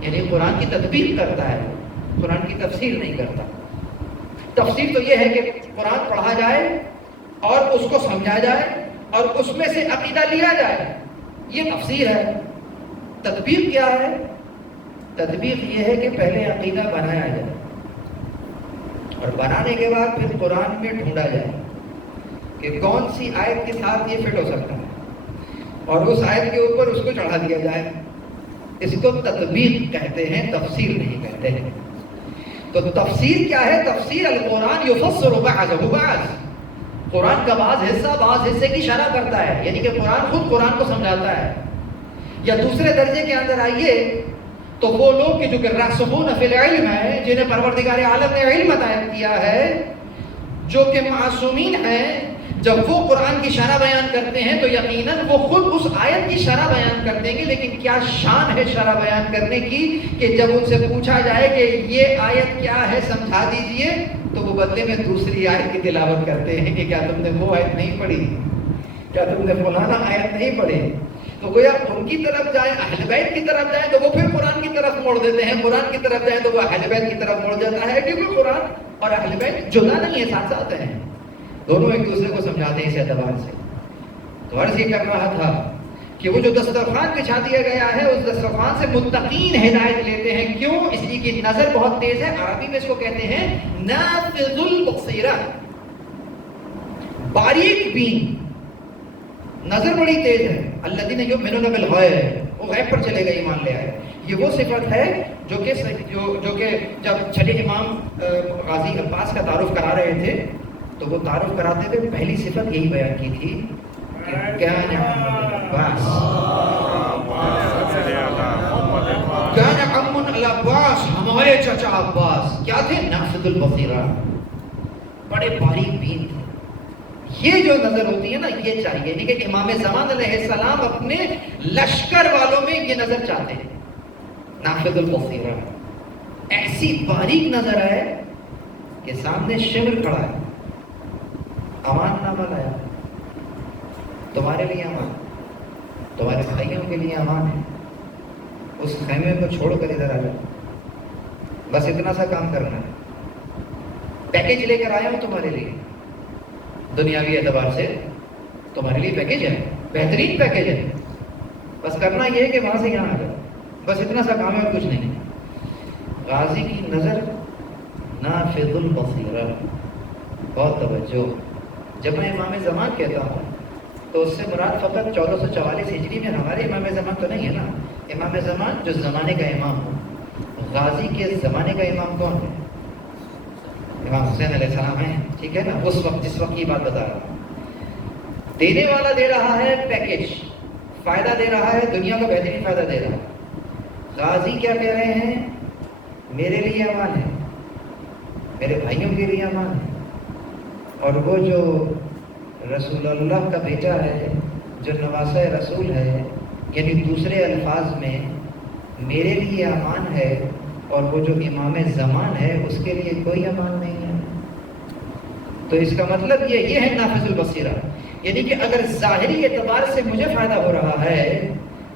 یعنی قرآن کی تطبیق کرتا ہے، قرآن کی تفسیر نہیں کرتا۔ تفسیر تو یہ ہے کہ قرآن پڑھا جائے اور اس کو سمجھا جائے اور اس میں سے عقیدہ لیا جائے، یہ تفسیر ہے۔ تطبیق کیا ہے؟ تطبیق یہ ہے کہ پہلے عقیدہ بنایا جائے اور بنانے کے بعد پھر قرآن میں ڈھونڈا جائے کہ کون سی آیت کے ساتھ یہ فٹ ہو سکتا ہے اور اس آیت کے اوپر اس کو چڑھا دیا جائے۔ اس کو تطبیق کہتے ہیں، تفسیر نہیں کہتے ہیں۔ تو تفسیر کیا ہے؟ تفسیر القرآن یفسر بعضہ بعض، قرآن کا بعض حصے کی شرح کرتا ہے، یعنی کہ قرآن خود قرآن کو سمجھاتا ہے۔ یا دوسرے درجے کے اندر آئیے تو وہ لوگ کہ جو کہ راسخون فی العلم ہے، جنہیں پروردگار عالم نے علم عطا کیا ہے، جو کہ معصومین ہیں، جب وہ قرآن کی شرح بیان کرتے ہیں تو یقیناً وہ خود اس آیت کی شرح بیان کر دیں گے، لیکن کیا شان ہے شرح بیان کرنے کی کہ جب ان سے پوچھا جائے کہ یہ آیت کیا ہے سمجھا دیجئے تو وہ بدلے میں دوسری آیت کی تلاوت کرتے ہیں کہ کیا تم نے وہ آیت نہیں پڑھی، کیا تم نے فلانا آیت نہیں پڑھی۔ تو گویا ان کی طرف جائیں، اہل بیت کی طرف جائیں تو وہ پھر قرآن کی طرف موڑ دیتے ہیں، قرآن کی طرف جائیں تو وہ اہل بیت کی طرف موڑ جاتا ہے، کیونکہ قرآن اور اہل بیت جدا نہیں ہے، ساتھ ساتھ ہیں، دونوں ایک دوسرے کو سمجھاتے ہیں اس اعتبار سے۔ تو عرض یہ کر رہا تھا کہ وہ جو دسترخوان بچھا دیا گیا ہے اس دسترخوان سے متقین ہدایت لیتے ہیں۔ کیوں؟ اس لیے کہ نظر بہت تیز ہے، عربی میں اس کو کہتے ہیں نافذ البصیرہ، باریک بین، نظر بڑی تیز ہے۔ الذین یؤمنون بالغیب، وہ غیب پر چلے گئے، ایمان لے آئے۔ یہ وہ صفت ہے جو کہ جب چھٹے امام غازی عباس کا تعارف کرا رہے تھے تو وہ تعارف کراتے ہوئے پہلی صفت یہی بیان کی تھی کہ کان عباس، کان عم العباس، ہمارے چچا عباس کیا تھے؟ نافذ البصیرہ، بڑے باریک بین تھے۔ یہ جو نظر ہوتی ہے نا یہ چاہیے، یعنی کہ امام زمان علیہ السلام اپنے لشکر والوں میں یہ نظر چاہتے ہیں، نافذ البصیرہ، ایسی باریک نظر ہے کہ سامنے شمر کھڑا ہے، امان نامہ لایا، تمہارے لیے امان، تمہارے بھائیوں کے لیے امان ہے، اس خیمے کو چھوڑ کر ادھر آ جاؤ، بس اتنا سا کام کرنا ہے، پیکیج لے کر آیا ہوں تمہارے لیے، دنیاوی اعتبار سے تمہارے لیے پیکیج ہے، بہترین پیکیج ہے، بس کرنا یہ ہے کہ وہاں سے یہاں آ جاؤ، بس اتنا سا کام ہے اور کچھ نہیں۔ غازی کی نظر نافذ البصیرہ، بہت توجہ۔ جب میں امام زمان کہتا ہوں تو اس سے مراد فقط 1444 ہجری میں ہمارے امام زمان تو نہیں ہے نا، امام زمان جو زمانے کا امام ہو، غازی کے زمانے کا امام کون ہے؟ امام حسین علیہ السلام ہیں، ٹھیک ہے نا، اس وقت جس وقت کی بات بتا رہا ہوں۔ دینے والا دے رہا ہے پیکیج، فائدہ دے رہا ہے، دنیا کا بہترین فائدہ دے رہا ہے۔ غازی کیا کہہ رہے ہیں؟ میرے لیے امان ہے، میرے بھائیوں کے لیے امان ہے، اور وہ جو رسول اللہ کا بیٹا ہے، جو نواسہ رسول ہے، یعنی دوسرے الفاظ میں میرے لیے امان ہے، اور وہ جو امام زمان ہے اس کے لیے کوئی امان نہیں ہے۔ تو اس کا مطلب یہ ہے نافذ البصیرہ، یعنی کہ اگر ظاہری اعتبار سے مجھے فائدہ ہو رہا ہے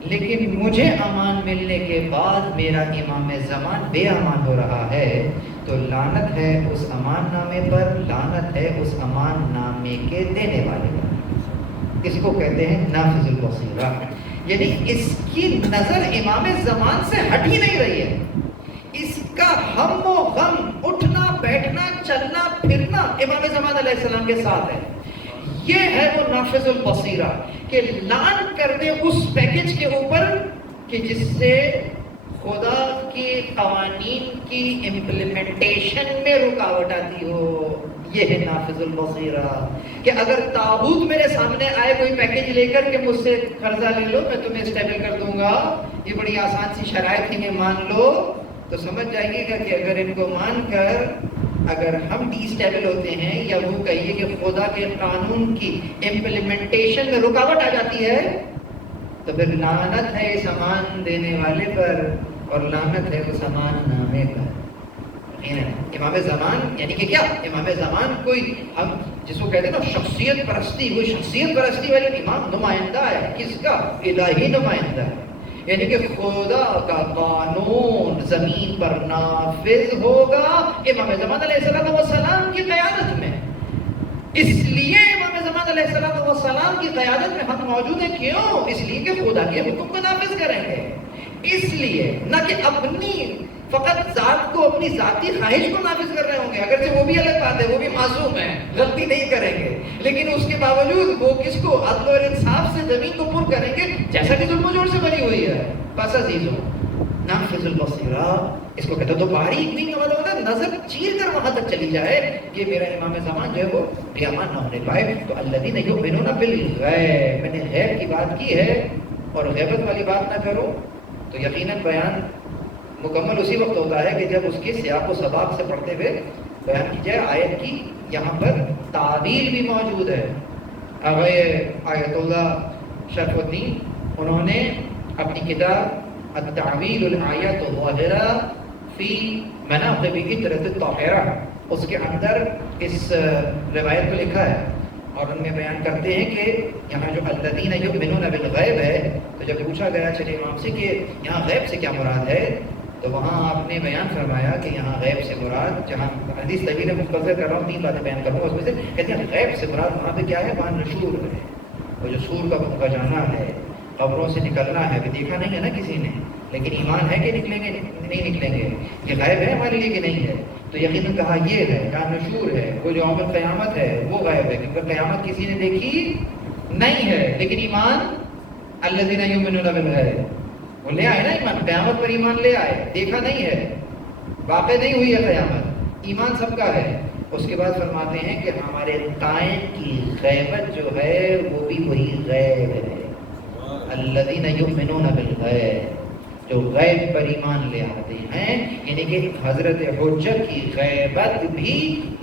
لیکن مجھے امان ملنے کے بعد میرا امام زمان بے امان ہو رہا ہے تو لعنت ہے اس امان نامے پر، لعنت ہے اس امان نامے کے دینے والے پر۔ اس کو کہتے ہیں نافذ البصیرہ، یعنی اس کی نظر امام زمان سے ہٹ ہی نہیں رہی ہے، اس کا ہم و غم، اٹھنا بیٹھنا چلنا پھرنا امام زمان علیہ السلام کے ساتھ ہے۔ یہ ہے وہ نافذ البصیرہ کہ لان کر دے اس پیکج کے اوپر کہ جس سے خدا کے قوانین کی امپلیمنٹیشن میں رکاوٹ آتی ہو۔ یہ ہے نافذ البصیرہ کہ اگر تابوت میرے سامنے آئے کوئی پیکج لے کر کہ مجھ سے قرضہ لے لو میں تمہیں اسٹیبل کر دوں گا، یہ بڑی آسان سی شرائط ہے، یہ مان لو، تو سمجھ جائیے گا کہ اگر ان کو مان کر اگر ہم ڈی اسٹیبل ہوتے ہیں یا وہ کہیے کہ خدا کے قانون کی امپلیمنٹیشن میں رکاوٹ آ جاتی ہے تو پھر لعنت ہے اس امان دینے والے پر اور لعنت ہے اس امان نامے پر۔ امام زمان یعنی کہ کیا؟ امام زمان کوئی ہم جس کو کہتے ہیں نا شخصیت پرستی، کوئی شخصیت پرستی والی امام نمائندہ ہے، کس کا؟ الہی نمائندہ ہے، یعنی کہ خدا کا قانون زمین پر نافذ ہوگا امام زمان علیہ السلام کی قیادت میں۔ اس لیے امام زمان علیہ السلام کی قیادت میں ہم موجود ہیں، کیوں؟ اس لیے کہ خدا کے حکم کو نافذ کریں گے، اس لیے نہ کہ اپنی فقط ذات کو، اپنی ذاتی خواہش کو نافذ کر رہے ہوں گے، اگرچہ وہ بھی الگ بات ہے، وہ بھی معصوم ہے، غلطی نہیں کریں گے، لیکن اس کے باوجود وہ کس کو؟ عدل اور انصاف سے زمین کو پر کریں گے جیسا کہ ظلم و جور سے بنی ہوئی ہے۔ بس عزیزوں، نافذ البصیرہ اس کو کہتے ہیں، تو باریک بین کا مطلب ہوتا ہے نظر چیر کر وہاں تک چلی جائے کہ میرا امام زمان جو ہے وہ قیامت نہ ہونے پائے۔ تو الذین یؤمنون بالغیب، میں نے غیب کی بات کی ہے اور غیبت والی بات نہ کرو تو یقیناً بیان مکمل اسی وقت ہوتا ہے کہ جب اس کے سیاق و سباق سے پڑھتے ہوئے بیان کی جائے۔ آیت کی یہاں پر تعویل بھی موجود ہے۔ آیت اللہ شرف الدین انہوں نے اپنی کتاب التعویل الآیات الظاہرہ فی مناقب عطرۃ الطاہرہ اس کے اندر اس روایت کو لکھا ہے اور ان میں بیان کرتے ہیں کہ یہاں جو الذین یؤمنون بالغیب ہے، تو جب پوچھا گیا چلے امام سے کہ یہاں غیب سے کیا مراد ہے تو وہاں آپ نے بیان فرمایا کہ یہاں غیب سے مراد، جہاں حدیث طویل مختصر کر رہا ہوں، 3 باتیں بیان کروں گا، اس میں سے کہتے ہیں غیب سے مراد وہاں پہ کیا ہے؟ وہاں نشور ہے، وہ جو سور کا جانا ہے، قبروں سے نکلنا ہے، ابھی دیکھا نہیں ہے نا کسی نے، لیکن ایمان ہے کہ نکلیں گے نہیں نکلیں گے، یہ غیب ہے ہمارے لیے کہ نہیں ہے؟ تو یقیناً کہا یہ ہے، کہا نشور ہے، وہ جو یوم قیامت ہے وہ غیب ہے، کیونکہ قیامت کسی نے دیکھی نہیں ہے، لیکن ایمان الذین یؤمنون بالغیب وہ لے آئے نا، ایمان قیامت پر ایمان لے آئے، دیکھا نہیں ہے، واقع نہیں ہوئی ہے قیامت، ایمان سب کا ہے۔ اس کے بعد فرماتے ہیں کہ ہمارے قائم کی غیبت جو ہے وہ بھی وہی غیب ہے، الذین یؤمنون بالغیب، جو غیب پر ایمان لے آتے ہیں، یعنی کہ حضرت حجت کی غیبت بھی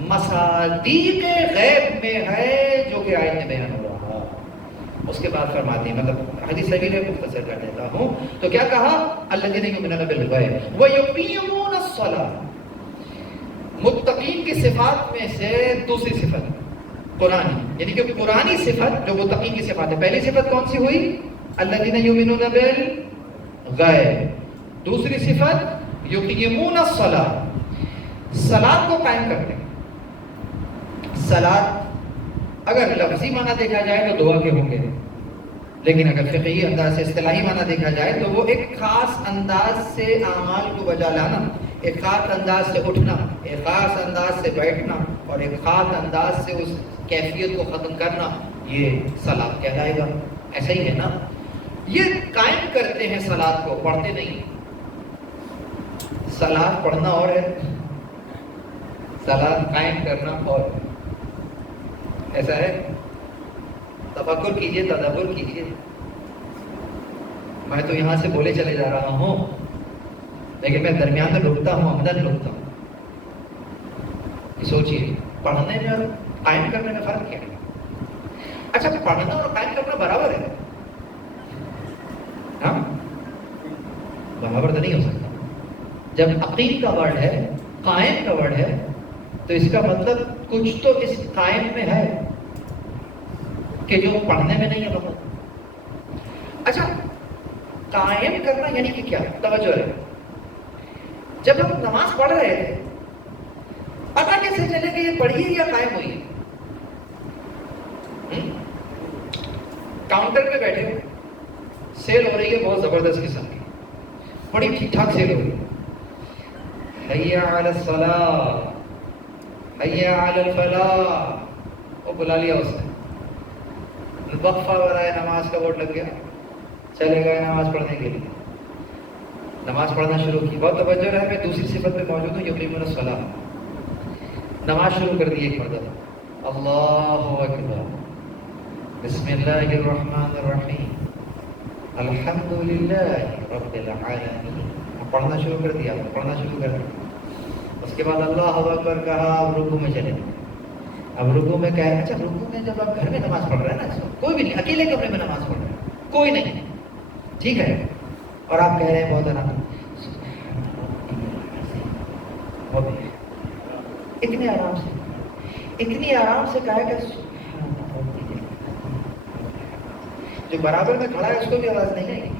مصادیق غیب میں ہے جو کہ آیت میں بیان ہو رہا۔ اس کے بعد فرماتے ہیں، مطلب حدیث طویل مختصر کر دیتا ہوں، تو کیا کہا؟ الذین یؤمنون بالغیب ویقیمون الصلاۃ، متقین کی صفات میں سے دوسری صفت قرآنی، یعنی کہ قرآنی صفت جو متقین کی صفات ہے، پہلی صفت کون سی ہوئی؟ الذین یؤمنون بالغیب، دوسری صفت یقیمون الصلاۃ، صلاۃ کو قائم کرتے ہیں۔ صلاۃ اگر لفظی معنی دیکھا جائے تو دعا کے ہوں گے، لیکن اگر فقہی انداز سے اصطلاحی معنی دیکھا جائے تو وہ ایک خاص انداز سے اعمال کو بجا لانا، ایک خاص انداز سے اٹھنا، ایک خاص انداز سے بیٹھنا اور ایک خاص انداز سے اس کیفیت کو ختم کرنا، یہ صلاۃ کہلائے گا۔ ایسا ہی ہے نا، یہ قائم کرتے ہیں صلاۃ کو، پڑھتے نہیں۔ صلاۃ پڑھنا اور ہے، صلاۃ قائم کرنا اور ہے، ایسا ہے؟ تفکر کیجئے، تدبر کیجئے۔ میں تو یہاں سے بولے چلے جا رہا ہوں لیکن میں درمیان میں رکتا ہوں، عمدن رکتا ہوں۔ سوچئے پڑھنے میں اور قائم کرنے میں فرق کیا ہے؟ اچھا، پڑھنا اور قائم کرنا برابر ہے؟ ہاں، برابر تو نہیں ہو سکتا۔ جب عقیم کا ورڈ ہے، قائم کا ورڈ ہے، تو اس کا مطلب کچھ تو اس قائم میں ہے کہ جو پڑھنے میں نہیں ہے۔ بابا اچھا، قائم کرنا یعنی کہ کیا؟ توجہ ہے، جب ہم نماز پڑھ رہے تھے پتا کیسے چلے کہ یہ پڑھی ہے یا قائم ہوئی ہے؟ کاؤنٹر پہ بیٹھے ہو، سیل ہو رہی ہے بہت زبردست قسم کی، بڑی ٹھیک ٹھاک سیل ہو رہی ہے، حیا علی الصلاۃ حیا علی الفلاح، وہ بلا لیا اس نے، وقفہ برائے نماز کا بورڈ لگ گیا، چلے گئے نماز پڑھنے کے لیے، نماز پڑھنا شروع کی، بہت توجہ رہے، میں دوسری صفت پہ موجود ہوں، یقیمون الصلاۃ، نماز شروع کر دی ایک مرتبہ، اللہ اکبر، بسم اللہ الرحمن الرحیم، الحمد للہ رب العالمین، پڑھنا شروع کر دیا، پڑھنا شروع کر دیا، اس کے بعد اللہ اکبر کہا، اب رکوع میں چلے، اب رکوع میں کہا، اچھا رکوع میں جب آپ گھر میں نماز پڑھ رہے ہیں نا، کوئی بھی نہیں، اکیلے کمرے میں نماز پڑھ رہے ہیں، کوئی نہیں، ٹھیک ہے، اور آپ کہہ رہے ہیں بہت آرام، اتنے آرام سے، اتنی آرام سے کہا کہ جو برابر میں کھڑا ہے اس کو بھی آواز نہیں آئے گی،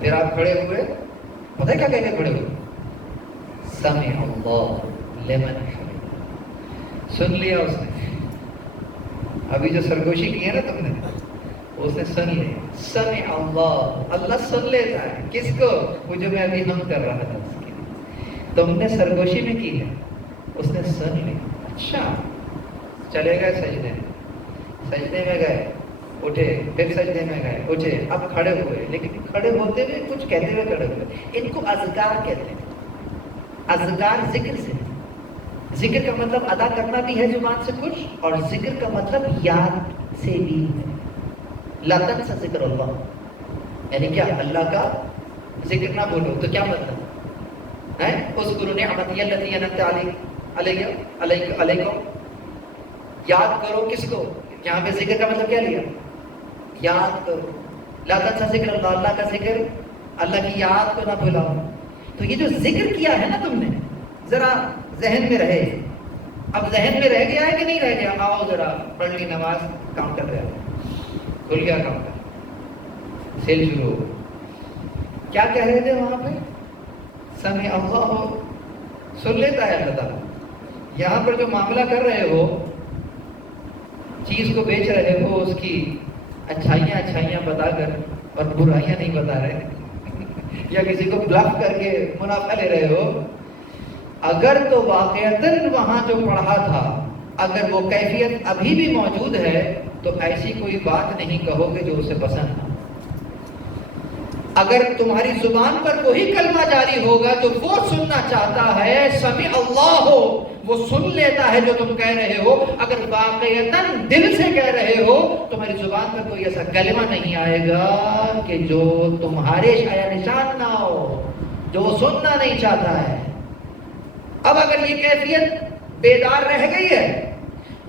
پھر آپ کھڑے ہوئے، پتہ ہے کیا کہہ کے کھڑے ہوئے؟ سمع اللہ لمن حمدہ، سن لیا اس نے، ابھی جو سرگوشی کی ہے نا تم نے، اس نے سن لیا، سمع اللہ، اللہ سن لیتا ہے، کس کو؟ وہ جو میں ابھی ہم کر رہا تھا اس کے، تم نے سرگوشی میں کی ہے، اس نے سن لیا، اچھا، چلے گئے سجدے میں، سجدے میں گئے، اٹھے، پھر سجدے میں گئے، اٹھے، اب کھڑے ہوئے، لیکن کھڑے ہوتے ہوئے کچھ کہتے ہوئے کھڑے ہوئے، ان کو اذکار کہتے ہیں، اذکار ذکر سے، ذکر کا مطلب ادا کرنا بھی ہے زبان سے کچھ، اور ذکر کا مطلب یاد سے بھی ہے، لا تنسى ذکر اللہ، یعنی کیا؟ اللہ کا ذکر نہ بھولو، تو کیا مطلب ہے؟ اذکروا نعمتی التی انعمت علیکم، یاد کرو کس کو؟ یہاں پہ ذکر کا مطلب کیا لیا؟ یاد کرو، لا تنسى ذکر اللہ، اللہ کا ذکر، اللہ کی یاد کو نہ بھلاؤ، تو یہ جو ذکر کیا ہے نا تم نے، ذرا ذہن میں رہے، اب ذہن میں رہ گیا ہے کہ نہیں رہ گیا؟ آؤ ذرا پڑھ لی نماز، کاؤنٹر پہ کھل گیا کاؤنٹر، سیل شروع ہو، کیا کہہ رہے تھے وہاں پہ؟ سمع اللہ، سن لیتا ہے اللہ تعالیٰ، یہاں پر جو معاملہ کر رہے ہو، چیز کو بیچ رہے ہو، اس کی اچھائیاں بتا کر اور برائیاں نہیں بتا رہے، یا کسی کو بلاف کر کے منافع لے رہے ہو، اگر تو واقعتاً وہاں جو پڑھا تھا اگر وہ کیفیت ابھی بھی موجود ہے تو ایسی کوئی بات نہیں کہو گے جو اسے پسند نہ، اگر تمہاری زبان پر وہی کلمہ جاری ہوگا جو وہ سننا چاہتا ہے، سمع اللہ ہو، وہ سن لیتا ہے جو تم کہہ رہے ہو، اگر واقعتاً دل سے کہہ رہے ہو تمہاری زبان پر کوئی ایسا کلمہ نہیں آئے گا کہ جو تمہارے شاید نشان نہ ہو، جو وہ سننا نہیں چاہتا ہے۔ اب اگر یہ کیفیت بیدار رہ گئی ہے،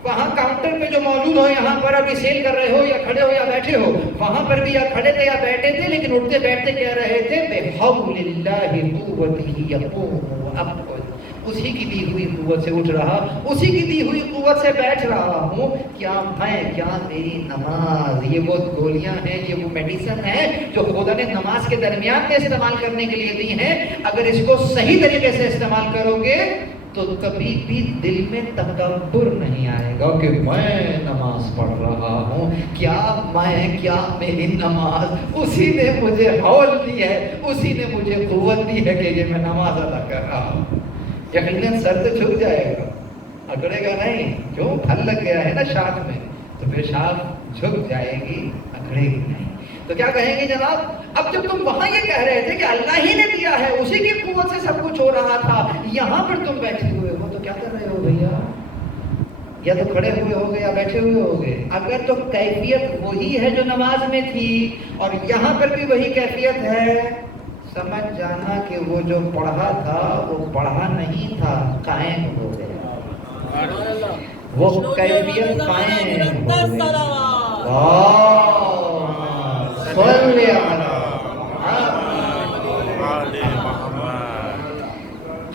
وہاں کاؤنٹر پہ جو موجود ہو، یہاں پر ابھی سیل کر رہے ہو یا کھڑے ہو یا بیٹھے ہو، وہاں پر بھی یا کھڑے تھے یا بیٹھے تھے، لیکن اٹھتے بیٹھتے کہہ رہے تھے بِحَوْلِ اللَّهِ قُوَّتِهِ يَقُومُ وَأَبْعُدُ، اسی کی دی ہوئی قوت سے اٹھ رہا، اسی کی دی ہوئی قوت سے بیٹھ رہا ہوں، کیا میں، کیا میری نماز، یہ وہ گولیاں ہیں، یہ وہ میڈیسن ہیں جو خدا نے نماز کے درمیان میں استعمال کرنے کے لیے دی ہیں، اگر اس کو صحیح طریقے سے استعمال کرو گے تو کبھی بھی دل میں تکبر نہیں آئے گا کہ میں نماز پڑھ رہا ہوں، کیا میں، کیا میری نماز، اسی نے مجھے حول دی ہے، اسی نے مجھے قوت دی ہے کہ یہ میں نماز ادا کر رہا ہوں۔ یقیناً سر تو جھک جائے گا، اکڑے گا نہیں، کیوں؟ پھل لگ گیا ہے نا شاخ میں، تو پھر شاخ جھک جائے گی، اکڑے گی نہیں۔ تو کیا کہیں گے جناب؟ اب جب تم وہاں یہ کہہ رہے تھے کہ اللہ ہی نے دیا ہے، اسی کی قوت سے سب کچھ ہو رہا تھا، یہاں پر تم بیٹھے ہوئے ہو تو کیا کر رہے ہو بھیا؟ یا تو کھڑے ہوئے ہوگے یا بیٹھے ہوئے ہوگے۔ اگر تو کیفیت وہی ہے جو نماز میں تھی اور یہاں پر بھی وہی کیفیت ہے، سمجھ جانا کہ وہ جو پڑھا تھا وہ پڑھا نہیں تھا، قائم ہو گیا، وہ کیفیت قائم ہو گئی۔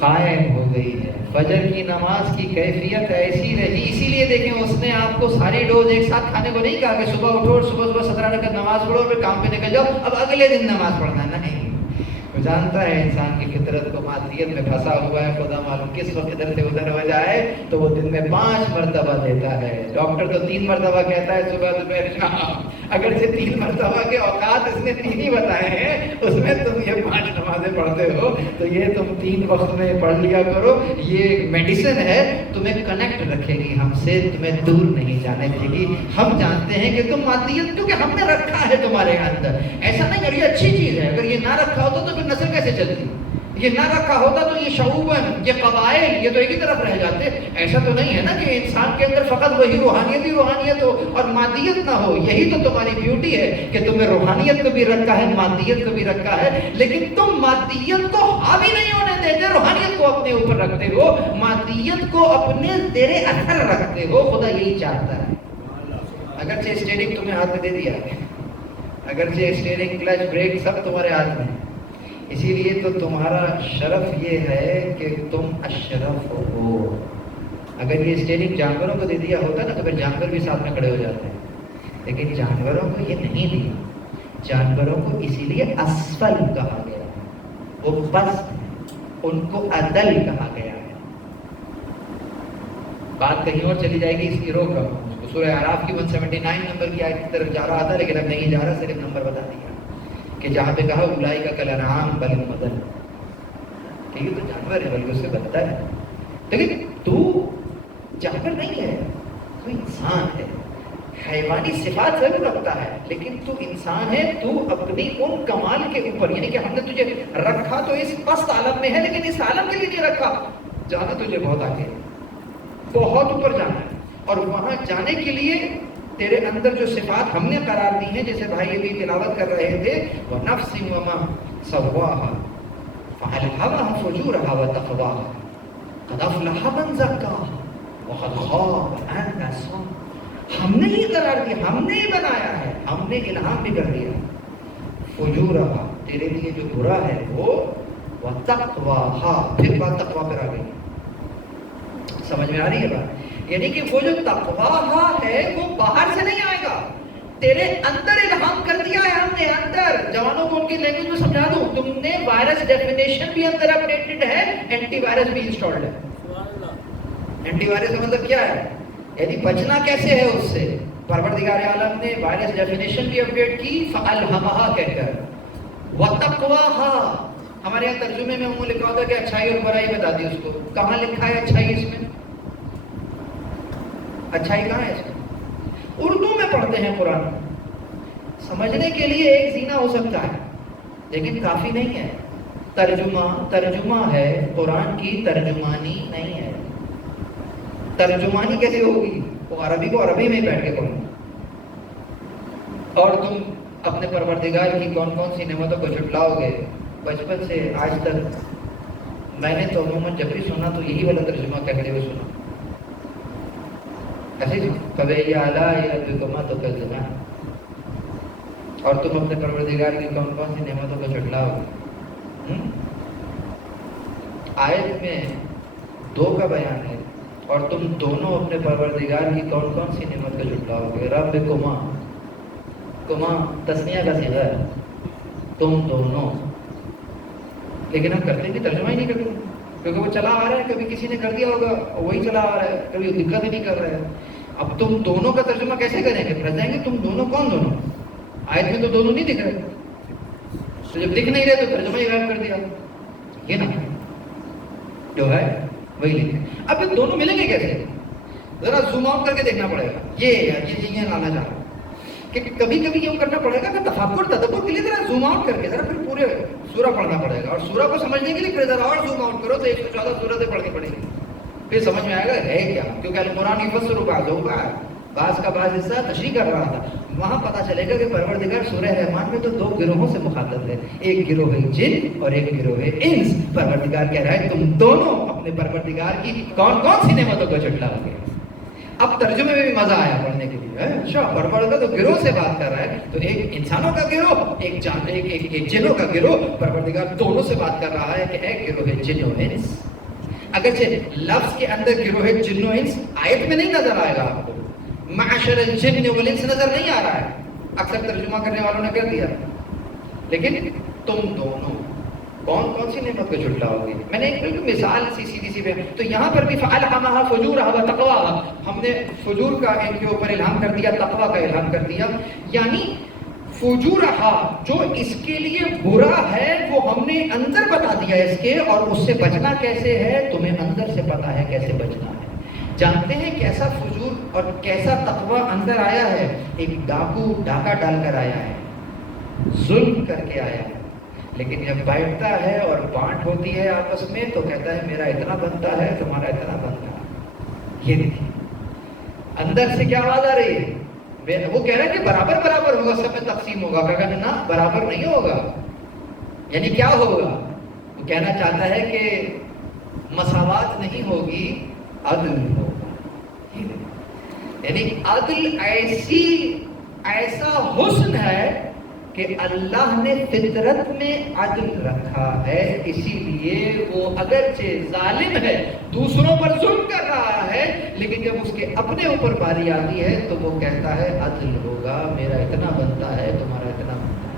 قائم ہو گئی ہے۔ فجر کی نماز کی کیفیت ایسی رہی، اسی لیے دیکھیں اس نے آپ کو ساری ڈوز ایک ساتھ کھانے کو نہیں کہا کہ صبح اٹھو اور صبح 17 4 رکعت نماز پڑھو پھر کام پہ نکل جاؤ اب اگلے دن نماز پڑھنا نہیں. وہ جانتا ہے انسان کی فطرت کو مادیت میں پھنسا ہوا ہے, خدا معلوم کس وقت ادھر سے ادھر ہو جائے تو وہ دن میں 5 مرتبہ دیتا ہے. ڈاکٹر تو 3 مرتبہ کہتا ہے صبح دوپہر شام, اگر سے 3 مرتبہ کے اوقات اس نے 3 ہی بتائے ہیں, اس میں تم یہ 5 نمازیں پڑھتے ہو تو یہ تم 3 وقت میں پڑھ لیا کرو. یہ میڈیسن ہے, تمہیں کنیکٹ رکھے گی ہم سے, تمہیں دور نہیں جانے دے گی. ہم جانتے ہیں کہ تم مادیت کیونکہ ہم نے رکھا ہے تمہارے اندر, ایسا نہیں. اور یہ اچھی چیز ہے, اگر یہ نہ رکھا ہوتا تو نسل کیسے چلتی؟ یہ نہ رکھا ہوتا تو یہ شعوباً, یہ قبائل, یہ تو ایک ہی طرف رہ جاتے. ایسا تو نہیں ہے نا کہ انسان کے اندر فقط وہی روحانیت ہی روحانیت ہو اور مادیت نہ ہو. یہی تو تمہاری بیوٹی ہے کہ تمہیں روحانیت کو بھی رکھا ہے, مادیت کو بھی رکھا ہے, لیکن تم مادیت کو حاوی نہیں ہونے دیتے, روحانیت کو اپنے اوپر رکھتے ہو, مادیت کو اپنے زیر اثر رکھتے ہو. خدا یہی چاہتا ہے. اگرچہ اسٹیئرنگ تمہیں ہاتھ میں دے دیا ہے, اگرچہ اسٹیئرنگ کلچ بریک سب تمہارے ہاتھ میں, اسی لیے تو تمہارا شرف یہ ہے کہ تم اشرف ہو. اگر یہ اسٹیئرنگ جانوروں کو دے دیا ہوتا نا تو پھر جانور بھی ساتھ میں کھڑے ہو جاتے ہیں, لیکن جانوروں کو یہ نہیں دیا. جانوروں کو اسی لیے اسفل کہا گیا, وہ پست, ان کو عدل کہا گیا ہے. بات کہیں اور چلی جائے گی اس گروہ کا. سورہ اعراف کی 179 نمبر کی آیت کی طرف جا رہا تھا, لیکن اب نہیں جا رہا, صرف نمبر بتا دیا کہ جہاں پہ کہا اولئک کالانعام بل هم اضل, کہ یہ تو جانور ہے بلکہ اس سے بدتر ہے. لیکن تو جانور نہیں ہے, تو انسان ہے. حیوانی صفات ضرور رکھتا ہے لیکن تو انسان ہے. تو اپنی ان کمال کے اوپر, یعنی کہ ہم نے تجھے رکھا تو اس پست عالم میں ہے, لیکن اس عالم کے لیے نہیں رکھا. جانا تجھے بہت آگے, بہت اوپر جانا ہے, اور وہاں جانے کے لیے تیرے اندر جو صفات ہم نے قرار دی ہیں, جیسے بھائی ابھی تلاوت کر رہے تھے, وَنَفْسٍ وَمَا سَوَّاهَا فَأَلْهَمَهَا فُجُورَهَا وَتَقْوَاهَا قَدْ أَفْلَحَ مَنْ زَكَّاهَا وَقَدْ خَابَ مَنْ دَسَّاهَا. ہم نے ہی قرار دیا, ہم نے ہی بنایا ہے, ہم نے الہام بھی کر دیا. فُجُورَهَا, تیرے لیے جو برا ہے وہ, وَتَقْوَاهَا, پھر بات تقویٰ پر آ گئی. سمجھ میں آ رہی ہے بات؟ یعنی کہ وہ جو تقویٰ ہے وہ باہر سے نہیں آئے گا, تیرے اندر الہام کر دیا ہے ہم نے. اندر جوانوں کو ان کی لینگویج میں سمجھا دوں, تم نے وائرس ڈیفینیشن بھی اندر اپڈیٹڈ ہے, اینٹی وائرس بھی انسٹالڈ ہے. اینٹی وائرس کا مطلب کیا ہے, یعنی بچنا کیسے ہے اس سے. پروردگار عالم نے وائرس ڈیفینیشن بھی اپڈیٹ کی, فَأَلْهَمَهَا کہہ کر, وَتَقْوَاهَا. ہمارے یہاں ترجمے میں ہم لکھا ہوتا ہے کہ اچھائی اور برائی بتا دی. اس کو کہاں لکھا ہے اچھائی, اس میں اچھائی کہاں ہے؟ اس میں اردو میں پڑھتے ہیں قرآن, سمجھنے کے لیے ایک زینہ ہو سکتا ہے لیکن کافی نہیں ہے. ترجمہ ہے, قرآن کی ترجمانی نہیں ہے. ترجمانی کیسے ہوگی؟ وہ عربی کو عربی میں بیٹھ کے پڑھو. اور تم اپنے پروردگار کی کون کون سی نعمتوں کو جھٹلاؤ گے. بچپن سے آج تک میں نے تو عموماً جب بھی سنا تو یہی والا ترجمہ کہتے ہوئے سنا, فَبِأَيِّ آلَاءِ رَبِّكُمَا تُكَذِّبَانِ. اور تم اپنے پروردگار کی کون کون سی نعمتوں کو جھٹلاؤ گے. آیت میں 2 کا بیان ہے, اور تم دونوں اپنے پروردگار کی کون کون سی نعمت کو جھٹلاؤ گے. رَبِّكُمَا, کما تسنیہ کا صیغہ ہے, تم دونوں. لیکن ہم کرتے ہیں کہ ترجمہ ہی نہیں کرتے, کیونکہ وہ چلا آ رہا ہے, کبھی کسی نے کر دیا ہوگا وہی چلا آ رہا ہے, کبھی دقت ہی نہیں کر رہا ہے. اب تم دونوں کا ترجمہ کیسے کریں گے؟ پھر جائیں گے تم دونوں کون دونوں, آیت میں تو دونوں نہیں دکھ رہے, تو جب دکھ نہیں رہے تو ترجمہ ہی غائب کر دیا. یہ نا جو ہے وہی لکھے. اب یہ دونوں ملیں گے کیسے؟ ذرا زوم آؤٹ کر کے دیکھنا پڑے گا. یہ لانا چاہ رہا کہ کبھی کبھی یہ کرنا پڑے گا کہ تدبر کے لیے ذرا زوم آؤٹ کر کے ذرا پھر پورے سورہ پڑھنا پڑے گا, اور سورہ کو سمجھنے کے لیے پھر ذرا اور زوم آؤٹ کرو تو 114 سورتیں پڑھنی پڑیں گی, پھر سمجھ میں آئے گا ہے کیا. کیونکہ القرآن یفسر بعضہ بعضا, بعض کا بعض حصہ تشریح کر رہا تھا. وہاں پتہ چلے گا کہ پروردگار سورہ رحمان میں تو 2 گروہوں سے مخاطب ہے, ایک گروہ ہے جن اور ایک گروہ ہے انس. پروردگار کہہ رہا ہے تم دونوں اپنے پروردگار کی کون کون سی نعمتوں کو جھٹلاؤ گے. اب ترجمے میں بھی مزہ آیا پڑھنے کے لیے. اچھا پڑھ کا تو گروہ سے بات کر رہا ہے, تو ایک انسانوں کا گروہ, ایک جنوں کا گروہ. پروردگار دونوں سے بات کر رہا ہے کہ ایک گروہ ہے جن و انس. اگرچہ لفظ کے اندر گروہ ہے جن و انس آیت میں نہیں نظر آئے گا آپ کو, معشر الجن والانس نظر نہیں آ رہا ہے, اکثر ترجمہ کرنے والوں نے کر دیا، لیکن تم دونوں کون کون سی نعمت کو جھٹلاؤ گے؟ میں نے ایک بالکل مثال سیدھی سی پہ، تو یہاں پر بھی فَأَلْهَمَهَا فُجُورَهَا وَتَقْوَاهَا، ہم نے فجور کا ان کے اوپر الہام کر دیا، تقویٰ کا الہام کر دیا، یعنی فجورہا جو اس کے لیے برا ہے وہ ہم نے اندر بتا دیا اس کے، اور اس سے بچنا کیسے ہے تمہیں اندر سے پتا ہے کیسے بچنا ہے۔ جانتے ہیں کیسا فجور اور کیسا تقویٰ اندر آیا ہے؟ ایک ڈاکو ڈاکہ ڈال کر آیا ہے، ظلم کر کے آیا ہے، لیکن جب بیٹھتا ہے اور بانٹ ہوتی ہے آپس میں تو کہتا ہے میرا اتنا بنتا ہے تمہارا اتنا بنتا ہے۔ یہ دیکھیں اندر سے کیا آواز آ رہی ہے؟ وہ کہہ رہا ہے کہ برابر برابر ہوگا، سب میں تقسیم ہوگا، کہا نہ برابر نہیں ہوگا۔ یعنی کیا ہوگا؟ وہ کہنا چاہتا ہے کہ مساوات نہیں ہوگی، عدل ہوگا۔ یعنی عدل ایسا حسن ہے کہ اللہ نے فطرت میں عدل رکھا ہے، اسی لیے وہ اگرچہ ظالم ہے، دوسروں پر ظلم کر رہا ہے، لیکن جب اس کے اپنے اوپر باری آتی ہے تو وہ کہتا ہے عدل ہوگا، میرا اتنا بنتا ہے تمہارا اتنا بنتا ہے۔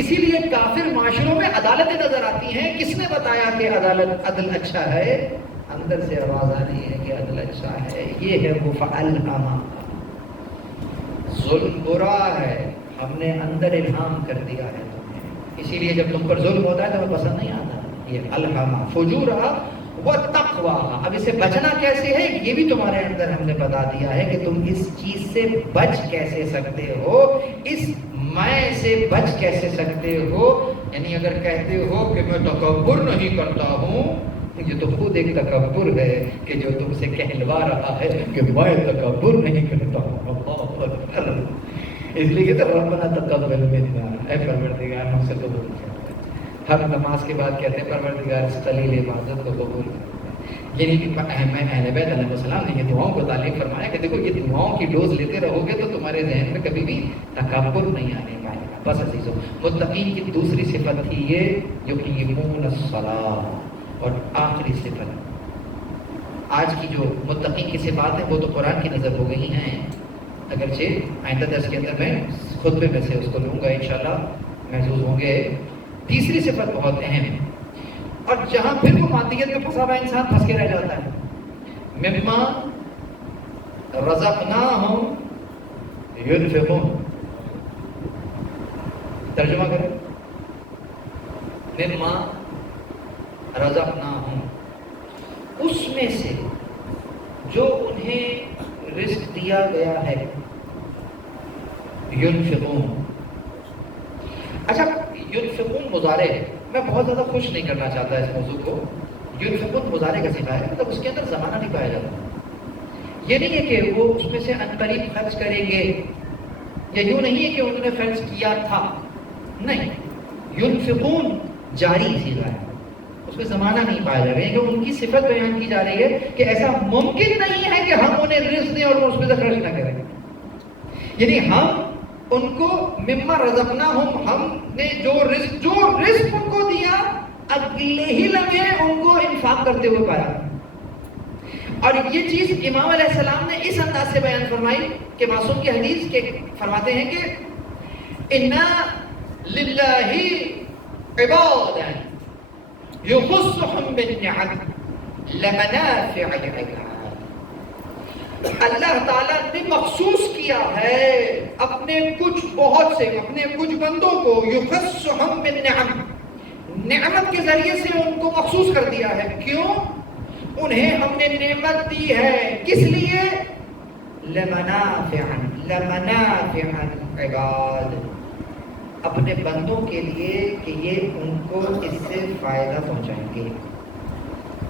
اسی لیے کافر معاشروں میں عدالتیں نظر آتی ہیں، کس نے بتایا کہ عدل اچھا ہے؟ اندر سے آواز آ رہی ہے کہ عدل اچھا ہے۔ یہ ہے وہ فَأَلْهَمَهَا، ظلم برا ہے، ہم نے اندر الہام کر دیا ہے تمہیں، اسی لیے جب تم پر ظلم ہوتا ہے تو ہمیں پسند نہیں آتا۔ یہ الہما فجورہا وتقواہا، اب اسے بچنا کیسے ہے یہ بھی تمہارے اندر ہم نے بتا دیا ہے کہ تم اس چیز سے بچ کیسے سکتے ہو، اس میں سے بچ کیسے سکتے ہو۔ یعنی اگر کہتے ہو کہ میں تکبر نہیں کرتا ہوں، یہ تو خود ایک تکبر ہے کہ جو تم سے کہلوا رہا ہے کہ میں تکبر نہیں کرتا ہوں۔ اللہ اکبر۔ اس لیے کہ ربنا تقبل منا، اے پروردگار ہم سے قبول کر۔ ہر نماز کے بعد کہتے ہیں پروردگار اس قلیل عبادت کو قبول کر۔ یعنی کہ اہل بیت علیہ السلام نے یہ دعاؤں کو تعلیم فرمایا کہ دیکھو یہ دعاؤں کی ڈوز لیتے رہو گے تو تمہارے ذہن میں کبھی بھی تکبر نہیں آنے پائے گا۔ بس عزیزو، متقین کی دوسری صفت تھی یہ یقیمون الصلاۃ، اور آخری صفت آج کی جو متقین کی صفات ہیں وہ تو قرآن کی نظر ہو گئی ہیں، اگرچہ آئندہ درس کے اندر میں خطبے میں سے اس کو لوں گا انشاءاللہ، محسوس ہوں گے۔ تیسری صفت بہت اہم ہے، اور جہاں پھر وہ مادیت میں پھنسا ہوا انسان پھنس کے رہ جاتا ہے۔ مما رزقناہم ينفقون، ترجمہ کریں، مما رزقناہم، اس میں سے جو انہیں رزق دیا گیا ہے، ينفقون۔ اچھا ينفقون مضارع ہے، میں بہت زیادہ خوش نہیں کرنا چاہتا اس موضوع کو۔ ينفقون مضارع کا صیغہ ہے، مطلب اس کے اندر زمانہ نہیں پایا جاتا۔ یہ نہیں ہے کہ وہ اس میں سے عنقریب خرچ کریں گے، یا یوں نہیں ہے کہ انہوں نے خرچ کیا تھا، نہیں، ينفقون جاری صیغہ ہے، اس میں زمانہ نہیں پایا جا رہا ہے، کہ ان کی صفت بیان کی جا رہی ہے کہ ایسا ممکن نہیں ہے کہ ہم انہیں رزق دیں اور وہ اس میں سے خرچ نہ کریں۔ یعنی ہم ان کو مما رزقناہم، ہم نے جو رزق ان کو دیا، اگلے ہی لمحے ان کو انفاق کرتے ہوئے پایا۔ اور یہ چیز امام علیہ السلام نے اس انداز سے بیان فرمائی کہ معصوم کی حدیث کے فرماتے ہیں کہ اِنَّا لِلَّهِ عِبَادًا يُخُصُّهُمْ بِالنِّعَمِ لَمَنَافِعَ لِعِبَادِ، اللہ تعالیٰ نے مخصوص کیا ہے اپنے کچھ بہت سے اپنے کچھ بندوں کو، يُخُصُّهُمْ بِالنِّعَمِ، نعمت کے ذریعے سے ان کو مخصوص کر دیا ہے۔ کیوں؟ انہیں ہم نے نعمت دی ہے، کس لیے؟ لَمَنَافِعًا عِبَادِ، اپنے بندوں کے لیے کہ یہ ان کو اس سے فائدہ پہنچائیں گے۔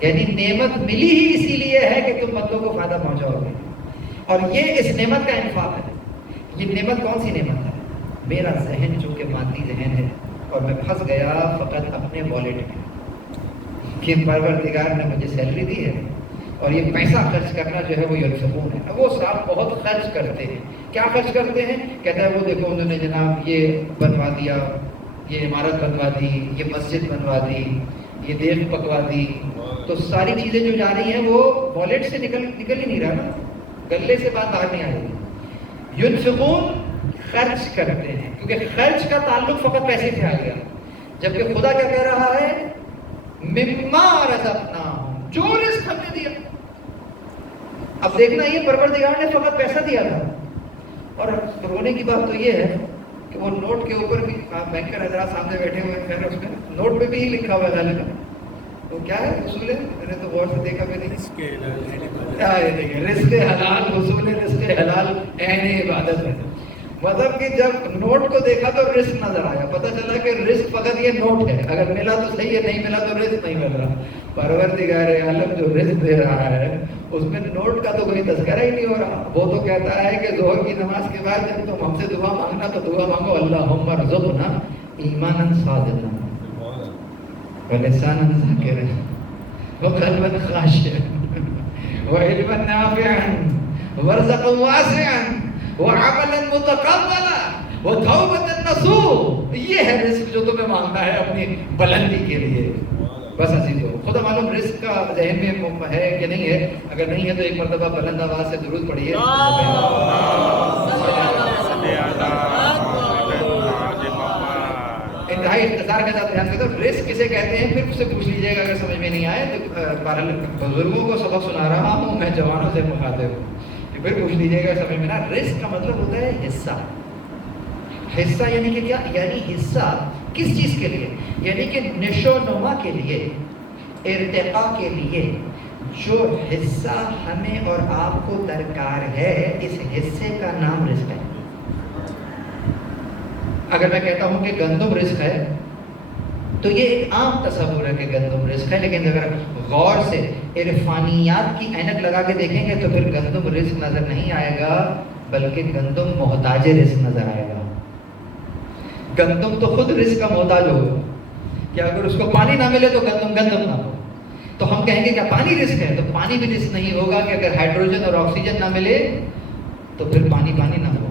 یعنی نعمت ملی ہی اسی لیے ہے کہ تم بندوں کو فائدہ پہنچاؤ گے، اور یہ اس نعمت کا انفاق ہے۔ یہ نعمت کون سی نعمت ہے؟ میرا ذہن چونکہ مادی ذہن ہے اور میں پھنس گیا فقط اپنے والیٹ میں کہ پروردگار نے مجھے سیلری دی ہے اور یہ پیسہ خرچ کرنا جو ہے وہ ينفقون ہے۔ وہ صاحب بہت خرچ کرتے ہیں۔ کیا خرچ کرتے ہیں؟ کہتا ہے وہ دیکھو انہوں نے جناب یہ بنوا دیا، یہ عمارت بنوا دی، یہ مسجد بنوا دی، یہ دیگ پکوا دی، تو ساری چیزیں جو جا رہی ہیں وہ والیٹ سے نکل ہی نہیں رہا نا، گلے سے بات باہر نہیں آ رہی۔ ينفقون خرچ کرتے ہیں، کیونکہ خرچ کا تعلق فقط پیسے سے آ گیا، جبکہ خدا کیا کہہ رہا ہے؟ مما رزقناہم، جو رزق ہم نے دیا۔ اب دیکھنا یہ پروردگار نے فقط پیسہ دیا تھا، اور رونے کی بات تو یہ ہے کہ وہ نوٹ کے اوپر بھی بینکر حضرات سامنے بیٹھے ہوئے ہیں، اس میں نوٹ پہ بھی ہی لکھا ہوا ہے غالباً، تو کیا ہے اصول ہے؟ میں نے تو غور سے دیکھا بھی نہیں، رزق حلال، اصول رزق حلال عین عبادت ہے۔ مطلب کہ جب نوٹ کو دیکھا تو رزق نظر آیا، پتہ چلا کہ رزق فقط یہ نوٹ ہے، اگر ملا تو صحیح ہے، نہیں ملا تو رزق نہیں مل رہا۔ پروردگار عالم جو رزق دے رہا ہے اس میں نوٹ کا تو کوئی تذکرہ ہی نہیں ہو رہا۔ وہ تو کہتا ہے کہ ظہر کی نماز کے بعد جب تم ہم سے دعا مانگنا تو دعا مانگو اللہم ارزقنا ایمانا صادقا ولسانا ذاکرا وقلبا خاشعا وعلما نافعا ورزقا واسعا وعملا متقبلا وتوبة نصوح۔ یہ ہے رزق جو تمہیں مانگنا ہے اپنی بلندی کے لیے۔ بس عزیزو، خدا معلوم رزق کا ذہن میں ہے کہ نہیں ہے، اگر نہیں ہے تو ایک مرتبہ بلند آواز سے درود پڑھیے۔ انتہائی اختصار کے ساتھ دھیان دو، رزق کسے کہتے ہیں پھر اس سے پوچھ لیجیے گا اگر سمجھ میں نہیں آئے تو بہرحال بزرگوں کو سبق سنا رہا ہوں میں، جوانوں سے مخاطب ہوں، پھر پوچھ لیجیے گا سمجھ میں نہ۔ رزق کا مطلب ہوتا ہے حصہ۔ حصہ یعنی کہ کیا؟ یعنی حصہ کس چیز کے لیے؟ یعنی کہ نشو و نما کے لیے، ارتقاء کے لیے جو حصہ ہمیں اور آپ کو درکار ہے، اس حصے کا نام رزق ہے۔ اگر میں کہتا ہوں کہ گندم رزق ہے تو یہ ایک عام تصور ہے کہ گندم رزق ہے، لیکن اگر غور سے عرفانیات کی اینک لگا کے دیکھیں گے تو پھر گندم رزق نظر نہیں آئے گا، بلکہ گندم محتاج رزق نظر آئے گا۔ گندم تو خود رزق کا محتاج ہوگا کہ اگر اس کو پانی نہ ملے تو گندم نہ ہو، تو ہم کہیں گے کہ پانی رزق ہے، تو پانی بھی رزق نہیں ہوگا کہ اگر ہائیڈروجن اور آکسیجن نہ ملے تو پھر پانی نہ ہو۔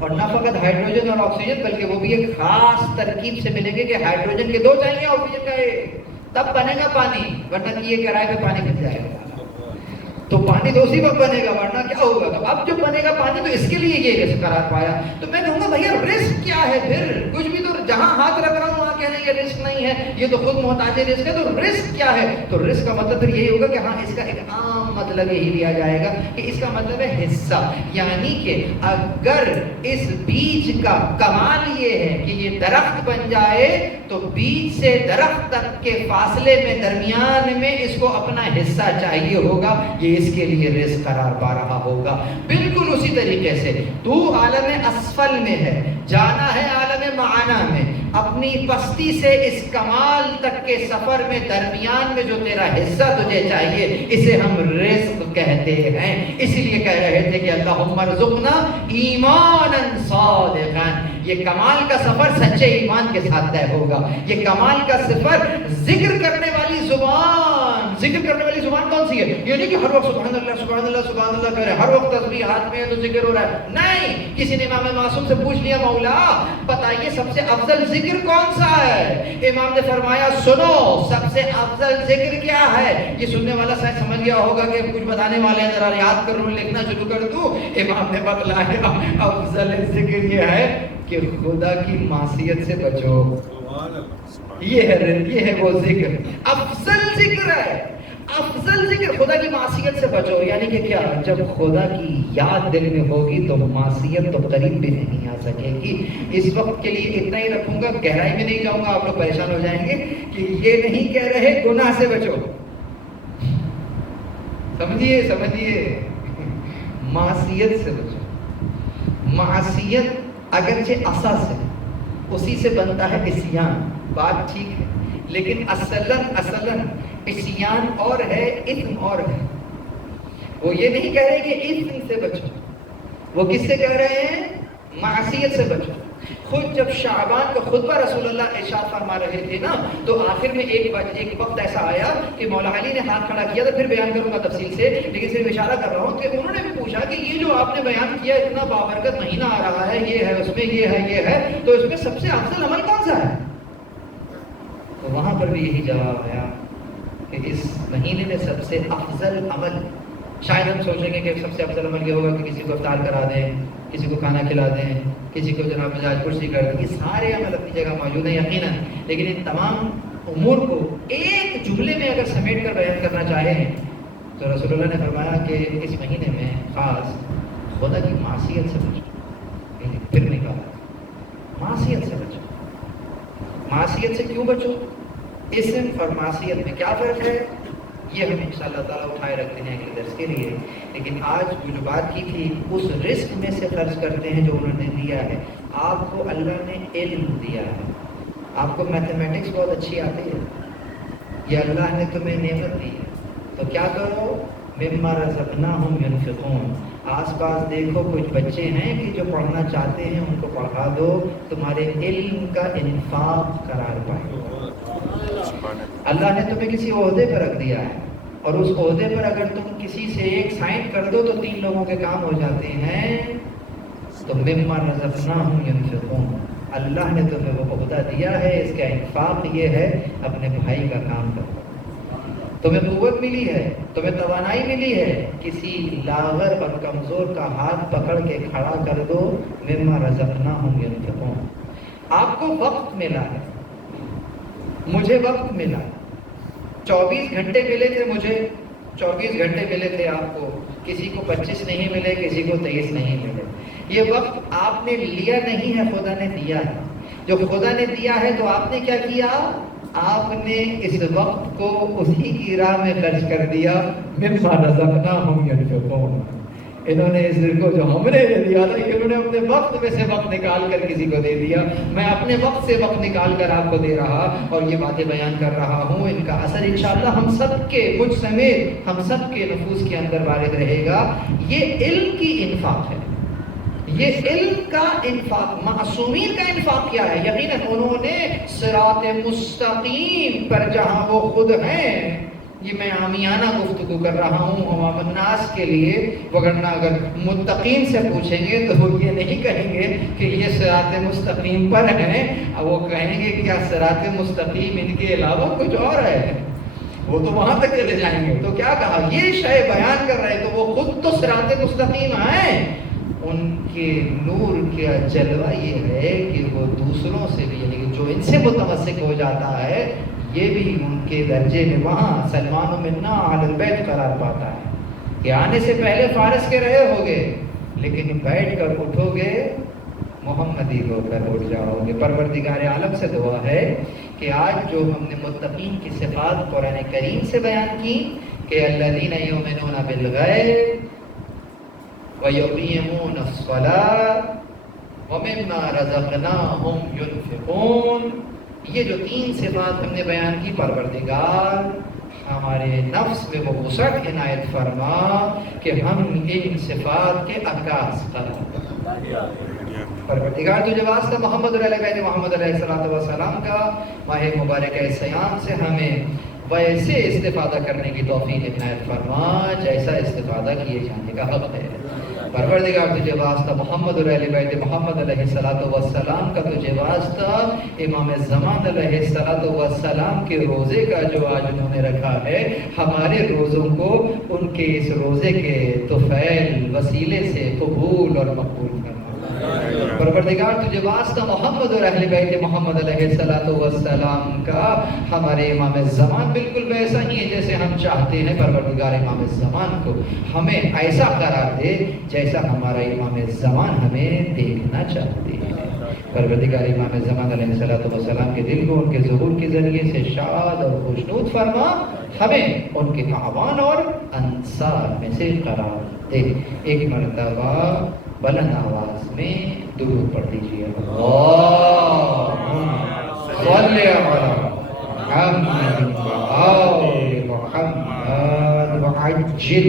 اور نہ فقط ہائیڈروجن اور آکسیجن بلکہ وہ بھی ایک خاص ترکیب سے ملیں گے کہ ہائیڈروجن کے 2 چاہیے، آکسیجن کا 1، تب بنے گا پانی، ورنہ کہ یہ کرائے پہ پانی بن جائے گا۔ تو پانی تو اسی وقت بنے گا، ورنہ کیا ہوگا؟ تو اب جب بنے گا پانی تو اس کے لیے یہ رزق قرار پایا۔ تو میں کہوں گا بھیا رزق کیا ہے پھر؟ کچھ بھی تو جہاں ہاتھ رکھ رہا ہوں وہاں کہہ رہے ہیں یہ رزق نہیں ہے، یہ تو خود محتاج رزق ہے، تو رزق کیا ہے؟ تو رزق کا مطلب پھر یہی ہوگا کہ ہاں اس کا ایک عام مطلب یہی لیا جائے گا کہ اس کا مطلب ہے حصہ، یعنی کہ اگر اس بیج کا کمال یہ ہے کہ یہ درخت بن جائے تو بیج سے درخت تک کے فاصلے میں درمیان میں اس کو اپنا حصہ چاہیے ہوگا، یہ اس کے لیے رزق قرار پا رہا ہوگا۔ بالکل اسی طریقے سے تو عالم اسفل میں ہے، جانا ہے عالم معانا میں، اپنی پستی سے اس کمال تک کے سفر میں درمیان میں جو تیرا حصہ تجھے چاہیے اسے ہم رزق کہتے ہیں۔ اسی لیے کہہ رہے تھے کہ اللہم ارزقنا ایمانا صادقا، یہ کمال کا سفر سچے ایمان کے ساتھ طے ہوگا۔ یہ کمال کا سفر ذکر کرنے والی زبان، ذکر کرنے والی زبان کون سی ہے؟ یہ نہیں کہ ہر وقت سبحان اللہ سبحان اللہ سبحان اللہ کہہ رہے، ہر وقت تسبیح ہاتھ میں ہے تو ذکر ہو رہا ہے، نہیں۔ کسی نے امام معصوم سے پوچھ لیا مولا بتائیے سب سے افضل ذکر کون سا ہے؟ امام نے فرمایا سنو سب سے افضل ذکر کیا ہے؟ یہ سننے والا شاید سمجھ گیا ہوگا کہ کچھ بتانے والے ہیں، ذرا یاد کروں لکھنا شروع کر دوں۔ امام نے بتلایا افضل ذکر یہ ہے کہ خدا کی معصیت سے بچو، یہ ہے وہ ذکر، افضل ذکر ہے۔ افضل ذکر خدا کی معصیت سے بچو، یعنی کہ کیا؟ جب خدا کی یاد دل میں ہوگی تو معصیت تو قریب بھی نہیں آ سکے گی۔ اس وقت کے لیے اتنا ہی رکھوں گا، گہرائی میں نہیں جاؤں گا، آپ لوگ پریشان ہو جائیں گے کہ یہ نہیں کہہ رہے گناہ سے بچو، سمجھیے معصیت سے بچو۔ معصیت اگرچہ اساس ہے، اسی سے بنتا ہے عصیان، بات ٹھیک ہے، لیکن اصلاً عصیان اور ہے، اثم اور ہے۔ وہ یہ نہیں کہہ رہے کہ اثم سے بچو، وہ کس سے کہہ رہے ہیں؟ معصیت سے بچو۔ خود جب شعبان کا خطبہ رسول اللہ ارشاد فرما رہے تھے نا، تو آخر میں ایک وقت ایسا آیا کہ مولا علی نے ہاتھ کھڑا کیا تھا، پھر بیان کروں گا تفصیل سے، لیکن صرف اشارہ کر رہا ہوں کہ انہوں نے بھی پوچھا کہ یہ جو آپ نے بیان کیا اتنا بابرکت مہینہ آ رہا ہے، یہ ہے اس میں یہ ہے تو اس میں سب سے افضل عمل کون سا ہے؟ تو وہاں پر بھی یہی جواب آیا کہ اس مہینے میں سب سے افضل عمل، شاید ہم سوچیں گے کہ سب سے افضل عمل یہ ہوگا کہ کسی کو افطار کرا دیں، کسی کو کھانا کھلا دیں، کسی کو جناب مزاج پرسی کر دیں، یہ سارے عمل اپنی جگہ موجود ہیں یقیناً، لیکن ان تمام امور کو ایک جملے میں اگر سمیٹ کر بیان کرنا چاہیں تو رسول اللہ نے فرمایا کہ اس مہینے میں خاص خدا کی معصیت سے بچو، پھر نہیں کہا معصیت سے بچو۔ معصیت سے کیوں بچو؟ اسم اور معصیت میں کیا فرق ہے یہ ہم انشاءاللہ تعالیٰ اٹھائے رکھتے ہیں اگلے درس کے لیے، لیکن آج جو بات کی تھی اس رزق میں سے خرچ کرتے ہیں جو انہوں نے دیا ہے۔ آپ کو اللہ نے علم دیا ہے، آپ کو میتھمیٹکس بہت اچھی آتی ہے، یہ اللہ نے تمہیں نعمت دی ہے، تو کیا کرو؟ مما رزقناہم ینفقون، آس پاس دیکھو کچھ بچے ہیں کہ جو پڑھنا چاہتے ہیں ان کو پڑھا دو، تمہارے علم کا انفاق قرار پائے۔ اللہ نے تمہیں کسی عہدے پر رکھ دیا ہے، اور اس عہدے پر اگر تم کسی سے ایک سائن کر دو تو 3 لوگوں کے کام ہو جاتے ہیں، تو مما رزقناہم ینفقون، اللہ نے تمہیں وہ عہدہ دیا ہے، اس کا انفاق یہ ہے اپنے بھائی کا کام کرو۔ تمہیں قوت ملی ہے، تمہیں توانائی ملی ہے، کسی لاغر اور کمزور کا ہاتھ پکڑ کے کھڑا کر دو، مما رزقناہم ینفقون۔ آپ کو وقت ملا ہے، مجھے وقت ملا، 24 گھنٹے ملے تھے، مجھے 24 گھنٹے ملے تھے، آپ کو کسی کو 25 نہیں ملے، کسی کو 23 نہیں ملے۔ یہ وقت آپ نے لیا نہیں ہے، خدا نے دیا ہے۔ جو خدا نے دیا ہے تو آپ نے کیا کیا؟ آپ نے اس وقت کو اسی کی راہ میں خرچ کر دیا، مما رزقناہم ینفقون۔ انہوں نے اس کو جو ہم نے دیا تھا، انہوں نے اپنے وقت میں سے وقت نکال کر کسی کو دے دیا، میں اپنے وقت سے وقت نکال کر آپ کو دے رہا اور یہ باتیں بیان کر رہا ہوں۔ ان کا اثر انشاءاللہ ہم سب کے، مجھ سمیت ہم سب کے نفوس کے اندر وارد رہے گا۔ یہ علم کی انفاق ہے، یہ علم کا انفاق۔ معصومین کا انفاق کیا ہے؟ یقیناً انہوں نے صراط مستقیم پر جہاں وہ خود ہیں، یہ میں عامیانہ گفتگو کر رہا ہوں عوام الناس کے لیے، وگرنہ اگر متقین سے پوچھیں گے تو وہ یہ نہیں کہیں گے کہ یہ صراط مستقیم پر ہیں، وہ کہیں گے کہ کیا صراط مستقیم ان کے علاوہ کچھ اور ہے، وہ تو وہاں تک چلے جائیں گے۔ تو کیا کہا؟ یہ شے بیان کر رہے تو وہ خود تو صراط مستقیم ہیں، ان کے نور کا جلوہ یہ ہے کہ وہ دوسروں سے بھی، یعنی کہ جو ان سے متمسک ہو جاتا ہے یہ بھی ان کے درجے میں وہاں سلمان منا اہل البیت قرار پاتا ہے کہ آنے سے پہلے فارس کے رہے ہوگے، لیکن بیٹھ کر اٹھو گے محمدی ہو کر اٹھ جاؤ گے۔ پروردگار عالم سے دعا ہے کہ آج جو ہم نے متقین کی صفات قرآن کریم سے بیان کی کہ الذین یؤمنون بالغیب وَيُقِيمُونَ الصَّلَاةَ وَمِمَّا رَزَقْنَاهُمْ يُنْفِقُونَ، یہ جو 3 صفات ہم نے بیان کی، پروردگار ہمارے نفس میں وہ وسعت عنایت فرما کہ ہم ان صفات کے عکاس کریں۔ پروردگار تجھے واسطہ محمد علیہ محمد علیہ السلام کا ماہ مبارک سیام سے ہمیں ویسے استفادہ کرنے کی توفیق عنایت فرما جیسا استفادہ کیے جانے کا حق ہے۔ پروردگار تجھے واسطہ محمد علیہ بیت محمد علیہ السلام کا، تجھے واسطہ امام زمان علیہ السلام کے روزے کا جو آج انہوں نے رکھا ہے، ہمارے روزوں کو ان کے اس روزے کے طفیل وسیلے سے قبول اور مقبول کرنا۔ پروردگار تجھے واسطہ محمد اور اہل بیت محمد علیہ السلام کا ہمارے امام زمان بالکل ویسا ہی ہے جیسے ہم چاہتے ہیں۔ پروردگار امام زمان کو ہمیں ایسا قرار دے جیسا ہمارا امام زمان ہمیں دیکھنا چاہتے ہیں۔ پروردگار امام زمان علیہ السلام کے دل کو ان کے ظہور کے ذریعے سے شاد اور خوشنود فرما، ہمیں ان کے اعوان اور انصار میں سے قرار دے۔ ایک مرتبہ بلند آواز میں درود پڑھ دیجیے، اللہم صلی علی محمد و آل محمد وعجل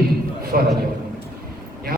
فرجہ۔